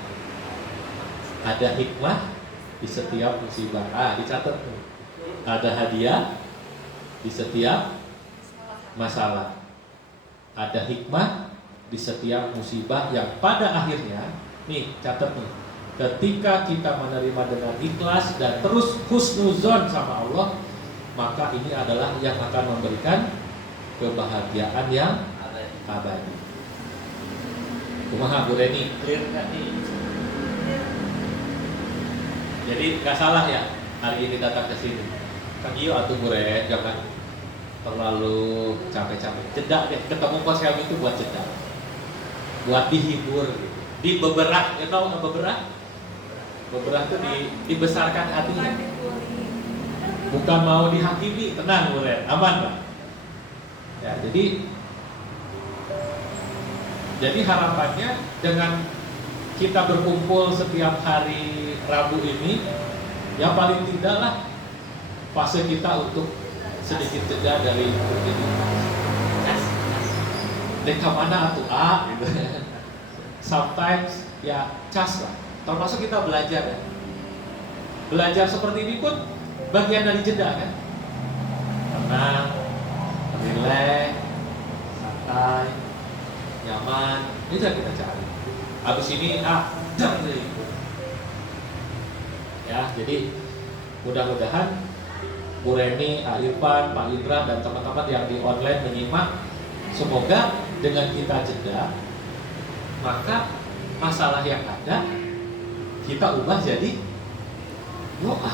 ada hikmah di setiap musibah. Dicatat nih. Ada hadiah di setiap masalah. Ada hikmah di setiap musibah yang pada akhirnya, nih catat nih, ketika kita menerima dengan ikhlas dan terus husnuzon sama Allah, maka ini adalah yang akan memberikan kebahagiaan yang abadi. Kumaha Bu Reni, clear nggak nih? Jadi nggak salah ya hari ini datang ke sini. Kang Iyo atau Bu Reni, jangan terlalu capek-capek. Jeda deh, ketemu Coach Helmi itu buat jeda, buat dihibur gitu. Di beberah, you know beberah itu dibesarkan hatinya, bukan mau dihakimi. Tenang Bu Reni, aman Pak. Ya, jadi harapannya dengan kita berkumpul setiap hari Rabu ini, ya paling tidaklah fase kita untuk sedikit jeda dari rutinitas. Deka mana atuh gitu. Sometimes ya cas lah. Termasuk kita belajar ya. Belajar seperti ini pun bagian dari jeda kan. Tenang, relax, santai, nyaman, itu yang kita cari. Habis ini jam dari itu. Ya, jadi mudah-mudahan Bu Reni, Irfan, Pak Indra dan teman-teman yang di online menyimak, semoga dengan kita jeda maka masalah yang ada kita ubah jadi doa.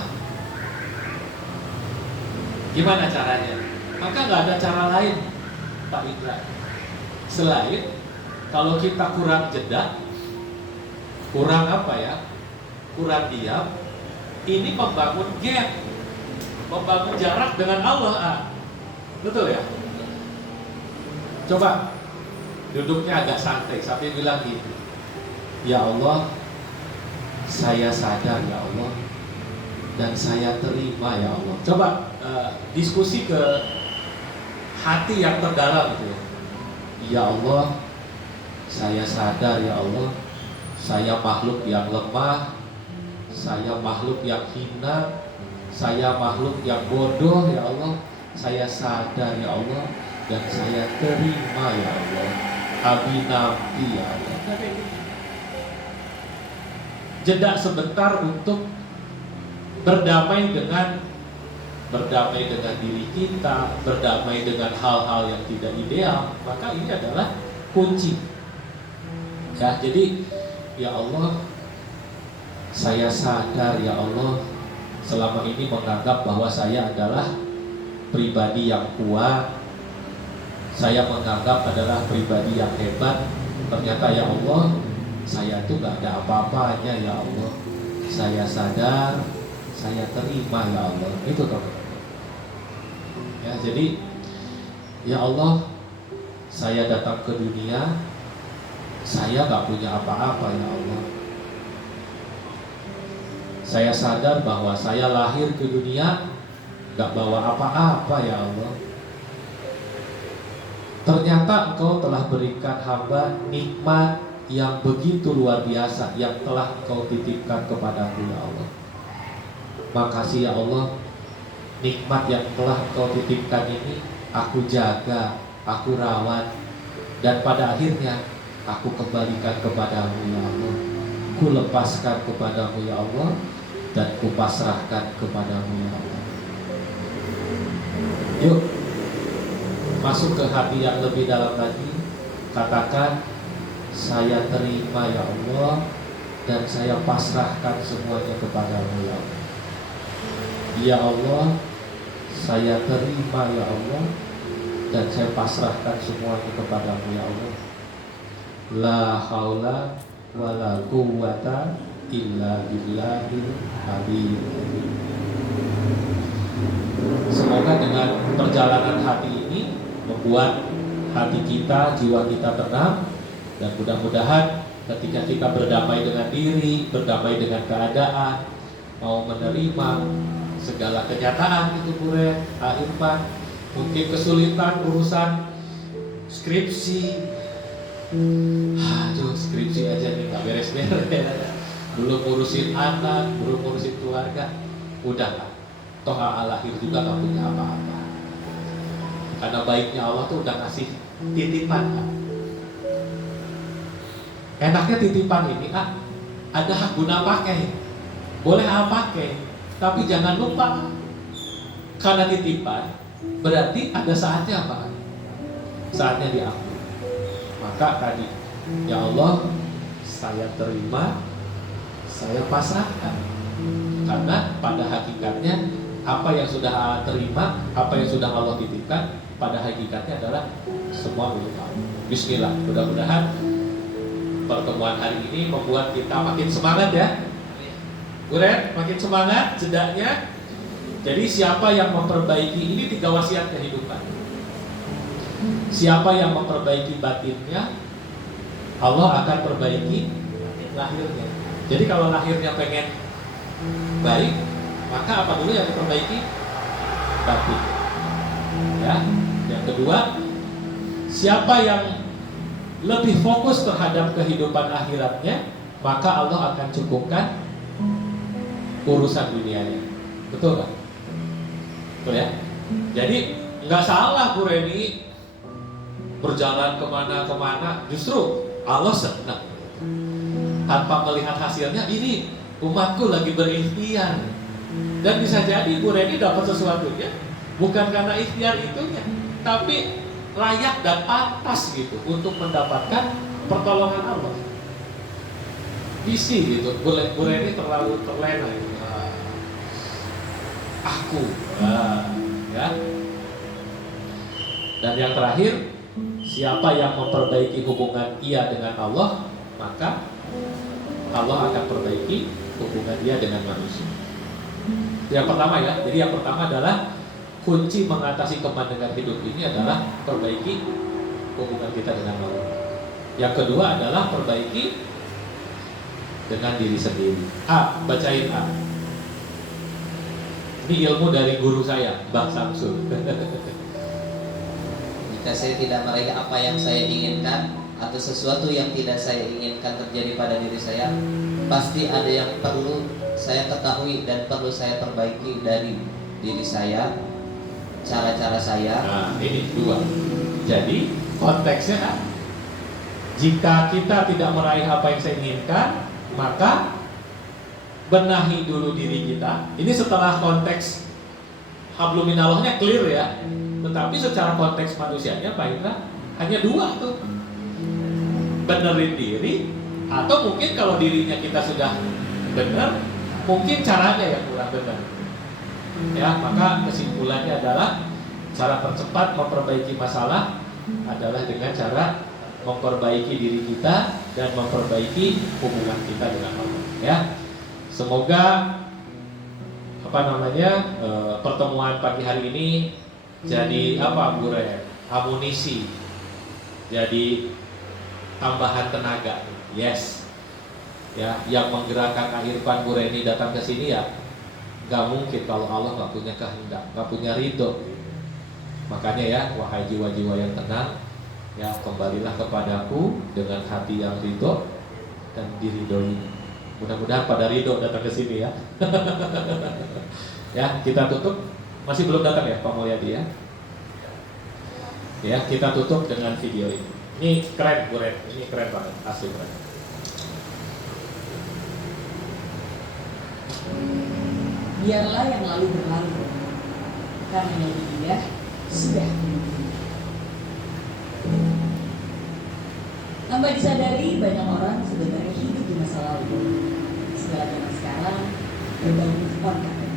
Gimana caranya? Maka nggak ada cara lain, Pak Indra, selain kalau kita kurang jeda, kurang apa ya, kurang diam, ini membangun gap, membangun jarak dengan Allah. Betul ya? Coba duduknya agak santai sampai bilang gitu, ya Allah, saya sadar ya Allah, dan saya terima ya Allah. Coba diskusi ke hati yang terdalam itu. Ya Allah, saya sadar ya Allah, saya makhluk yang lemah, saya makhluk yang hina, saya makhluk yang bodoh ya Allah. Saya sadar ya Allah, dan saya terima ya Allah. Abi nabi ya Allah. Jeda sebentar untuk berdamai dengan diri kita, berdamai dengan hal-hal yang tidak ideal, maka ini adalah kunci. Ya, jadi ya Allah, saya sadar ya Allah, selama ini menganggap bahwa saya adalah pribadi yang kuat, saya menganggap adalah pribadi yang hebat. Ternyata ya Allah, saya itu gak ada apa-apanya ya Allah. Saya sadar, saya terima ya Allah. Itu teman-teman. Ya, jadi ya Allah, saya datang ke dunia, saya gak punya apa-apa ya Allah. Saya sadar bahwa saya lahir ke dunia gak bawa apa-apa ya Allah. Ternyata Engkau telah berikan hamba nikmat yang begitu luar biasa, yang telah Engkau titipkan kepadaku ya Allah. Makasih ya Allah, nikmat yang telah Engkau titipkan ini aku jaga, aku rawat, dan pada akhirnya aku kembalikan kepadamu ya Allah. Ku lepaskan kepadamu ya Allah, dan ku pasrahkan kepadamu ya Allah. Yuk, masuk ke hati yang lebih dalam lagi. Katakan, saya terima ya Allah, dan saya pasrahkan semuanya kepadamu ya Allah. Ya Allah, saya terima ya Allah, dan saya pasrahkan semuanya kepadamu ya Allah. La haula wa la quwwata illa billahil aliyyil azim. Semoga dengan perjalanan hati ini membuat hati kita, jiwa kita tenang, dan mudah-mudahan ketika kita berdamai dengan diri, berdamai dengan keadaan, mau menerima segala kenyataan itu Buret, Irfan, mungkin kesulitan urusan skripsi, aduh skripsi aja nih gak beres-beres, belum ngurusin anak, belum ngurusin keluarga, udahlah, toh lahir juga gak punya apa-apa. Karena baiknya Allah tuh udah ngasih titipan kan? Enaknya titipan ini ada hak guna pakai, boleh pakai, tapi jangan lupa, karena titipan berarti ada saatnya apa? Saatnya diambil. Maka tadi, ya Allah, saya terima, saya pasrahkan. Karena pada hakikatnya apa yang sudah terima, apa yang sudah Allah titipkan, pada hakikatnya adalah semua milik Allah. Bismillah. Mudah-mudahan pertemuan hari ini membuat kita makin semangat ya. Buret, makin semangat jedanya. Jadi siapa yang memperbaiki ini 3 wasiat kehidupan. Siapa yang memperbaiki batinnya, Allah akan perbaiki lahirnya. Jadi kalau lahirnya pengen baik, maka apa dulu yang diperbaiki? Batin. Ya. Yang kedua, siapa yang lebih fokus terhadap kehidupan akhiratnya, maka Allah akan cukupkan urusan dunianya. Betul kan? Betul ya? Jadi nggak salah Bu Reni berjalan kemana-kemana, justru Allah senang tanpa melihat hasilnya. Ini umatku lagi berikhtiar, dan bisa jadi Bu Reni dapat sesuatunya bukan karena ikhtiar itunya, tapi layak dan pantas gitu untuk mendapatkan pertolongan Allah. Isi gitu, Bu Reni terlalu terlena gitu. Aku, ya. Dan yang terakhir, siapa yang memperbaiki hubungan ia dengan Allah, maka Allah akan perbaiki hubungan dia dengan manusia. Yang pertama ya, jadi yang pertama adalah kunci mengatasi kemandengan hidup ini adalah perbaiki hubungan kita dengan Allah. Yang kedua adalah perbaiki dengan diri sendiri. Bacain A. Ini ilmu dari guru saya, Bang Samsul. Jika saya tidak meraih apa yang saya inginkan atau sesuatu yang tidak saya inginkan terjadi pada diri saya, pasti ada yang perlu saya ketahui dan perlu saya perbaiki dari diri saya, cara-cara saya. Nah, ini dua. Jadi konteksnya kan, jika kita tidak meraih apa yang saya inginkan, maka benahi dulu diri kita. Ini setelah konteks hablum minallahnya clear ya. Tetapi secara konteks manusianya Pak Indra hanya dua tuh. Benerin diri, atau mungkin kalau dirinya kita sudah benar, mungkin caranya yang kurang benar. Ya, maka kesimpulannya adalah cara percepat memperbaiki masalah adalah dengan cara memperbaiki diri kita dan memperbaiki hubungan kita dengan Allah. Ya, semoga pertemuan pagi hari ini jadi Bu Ren? Amunisi, jadi tambahan tenaga. Yes, ya, yang menggerakkan Kak Irfan Bu Reni datang ke sini ya, nggak mungkin kalau Allah nggak punya kehendak, nggak punya ridho. Makanya ya, wahai jiwa-jiwa yang tenang, ya kembalilah kepadaku dengan hati yang ridho dan diridhoi. Mudah-mudahan pada ridho datang ke sini ya. Ya, kita tutup. Masih belum datang ya Pak Mulyadi ya? Ya, kita tutup dengan video ini. Ini keren Bu Ren, ini keren banget, asli keren. Biarlah yang lalu berlalu, karena yang indah sudah menunggu. Tanpa disadari, banyak orang sebenarnya hidup di masa lalu. Segala zaman sekarang berbau move on katanya.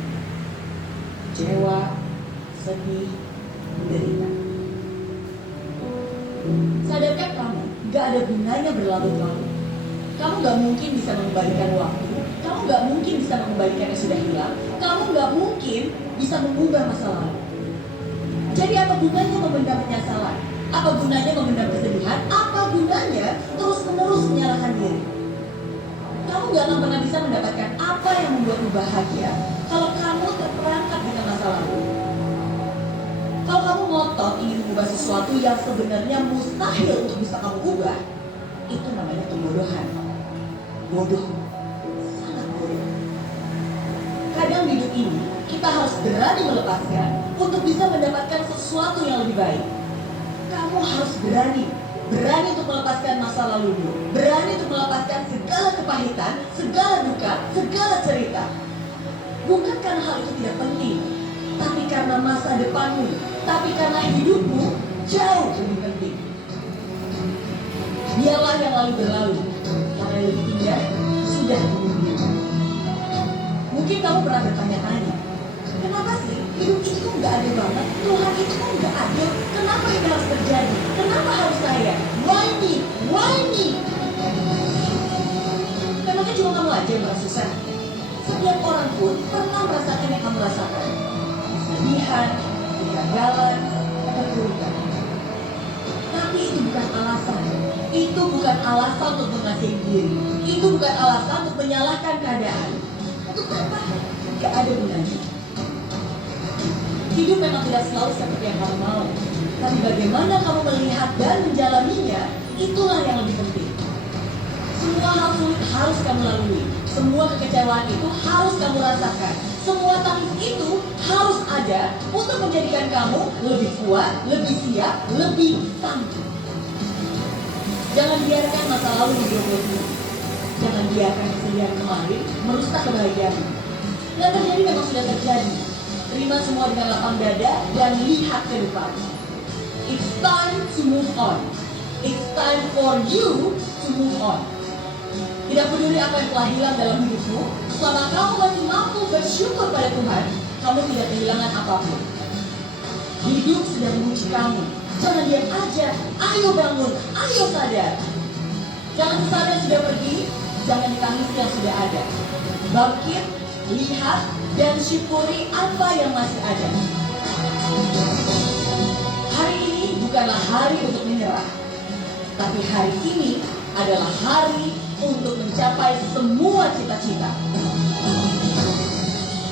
Kecewa, sedih, menderita. Sadarkan kamu, gak ada gunanya berlarut-larut. Kamu gak mungkin bisa mengembalikan waktu. Kamu gak mungkin bisa mengembalikan yang sudah hilang. Kamu gak mungkin bisa mengubah masa lalu. Jadi apa gunanya memendam penyesalan? Apa gunanya memendam kesedihan? Apa gunanya terus-menerus menyalahkan diri? Kamu gak akan pernah bisa mendapatkan apa yang membuatmu bahagia kalau kamu terperangkap dengan masa lalu. Kalau kamu ngotot ingin mengubah sesuatu yang sebenarnya mustahil untuk bisa kamu ubah, itu namanya kebodohan. Bodoh, sangat bodoh. Kadang di hidup ini kita harus berani melepaskan untuk bisa mendapatkan sesuatu yang lebih baik. Kamu harus berani untuk melepaskan masa lalumu, berani untuk melepaskan segala kepahitan, segala duka, segala cerita. Bukan karena hal itu tidak penting, tapi karena masa depanmu, tapi karena hidupmu jauh lebih penting. Biarlah yang lalu berlalu, karena yang lebih indah sudah menunggu. Mungkin kamu pernah bertanya-tanya, kenapa sih hidup itu nggak adil banget? Tuhan itu kok nggak adil? Kenapa ini harus terjadi? Kenapa harus saya? Why me? Why me? Memangnya cuma kamu aja yang merasa susah? Setiap orang pun pernah merasakan yang kamu rasakan. Kesedihan, kegagalan, keburukan. Tapi itu bukan alasan. Itu bukan alasan untuk mengasihi diri. Itu bukan alasan untuk menyalahkan keadaan. Untuk apa? Gak ada gunanya. Hidup memang tidak selalu seperti yang kamu mau. Tapi bagaimana kamu melihat dan menjalaninya, itulah yang lebih penting. Semua hal sulit harus kamu lalui. Semua kekecewaan itu harus kamu rasakan. Semua tangis itu harus ada untuk menjadikan kamu lebih kuat, lebih siap, lebih tangguh. Jangan biarkan masa lalu menjodohmu. Jangan biarkan kesedihan kemarin merusak kebahagiaanmu. Yang terjadi memang sudah terjadi. Terima semua dengan lapang dada dan lihat ke depan. It's time to move on. It's time time for you to move on. Tidak peduli apa yang telah hilang dalam hidupmu, selama kamu masih mampu bersyukur pada Tuhan, kamu tidak kehilangan apapun. Hidup sedang menguji kamu. Jangan diam aja. Ayo bangun. Ayo sadar. Jangan sesal yang sudah pergi. Jangan ditangisi yang sudah ada. Bangkit, lihat, dan syukuri apa yang masih ada. Hari ini bukanlah hari untuk menyerah, tapi hari ini adalah hari untuk mencapai semua cita-cita.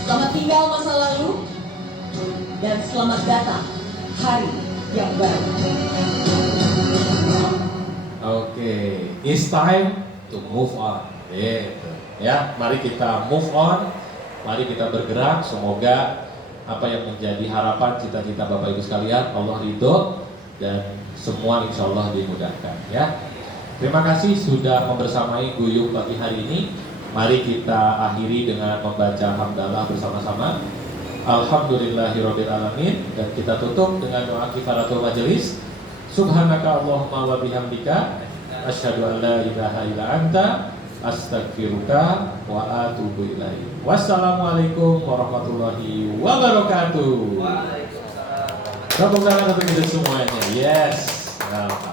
Selamat tinggal masa lalu, dan selamat datang hari yang baru. Oke, it's time to move on. Gitu. Ya, mari kita move on, mari kita bergerak. Semoga apa yang menjadi harapan cita-cita Bapak Ibu sekalian, Allah ridho dan semua insya Allah dimudahkan. Ya, terima kasih sudah membersamai Guyub pagi hari ini. Mari kita akhiri dengan membaca hamdalah bersama-sama. Alhamdulillahirabbil alamin, dan kita tutup dengan doa kifaratul majelis. Subhanaka Allahumma wa bihamdika asyhadu an la ilaha illa anta astaghfiruka wa atubu ilaik. Wassalamualaikum warahmatullahi wabarakatuh. Waalaikumsalam. Tepuk tangan untuk kita semuanya. Yes. Nah,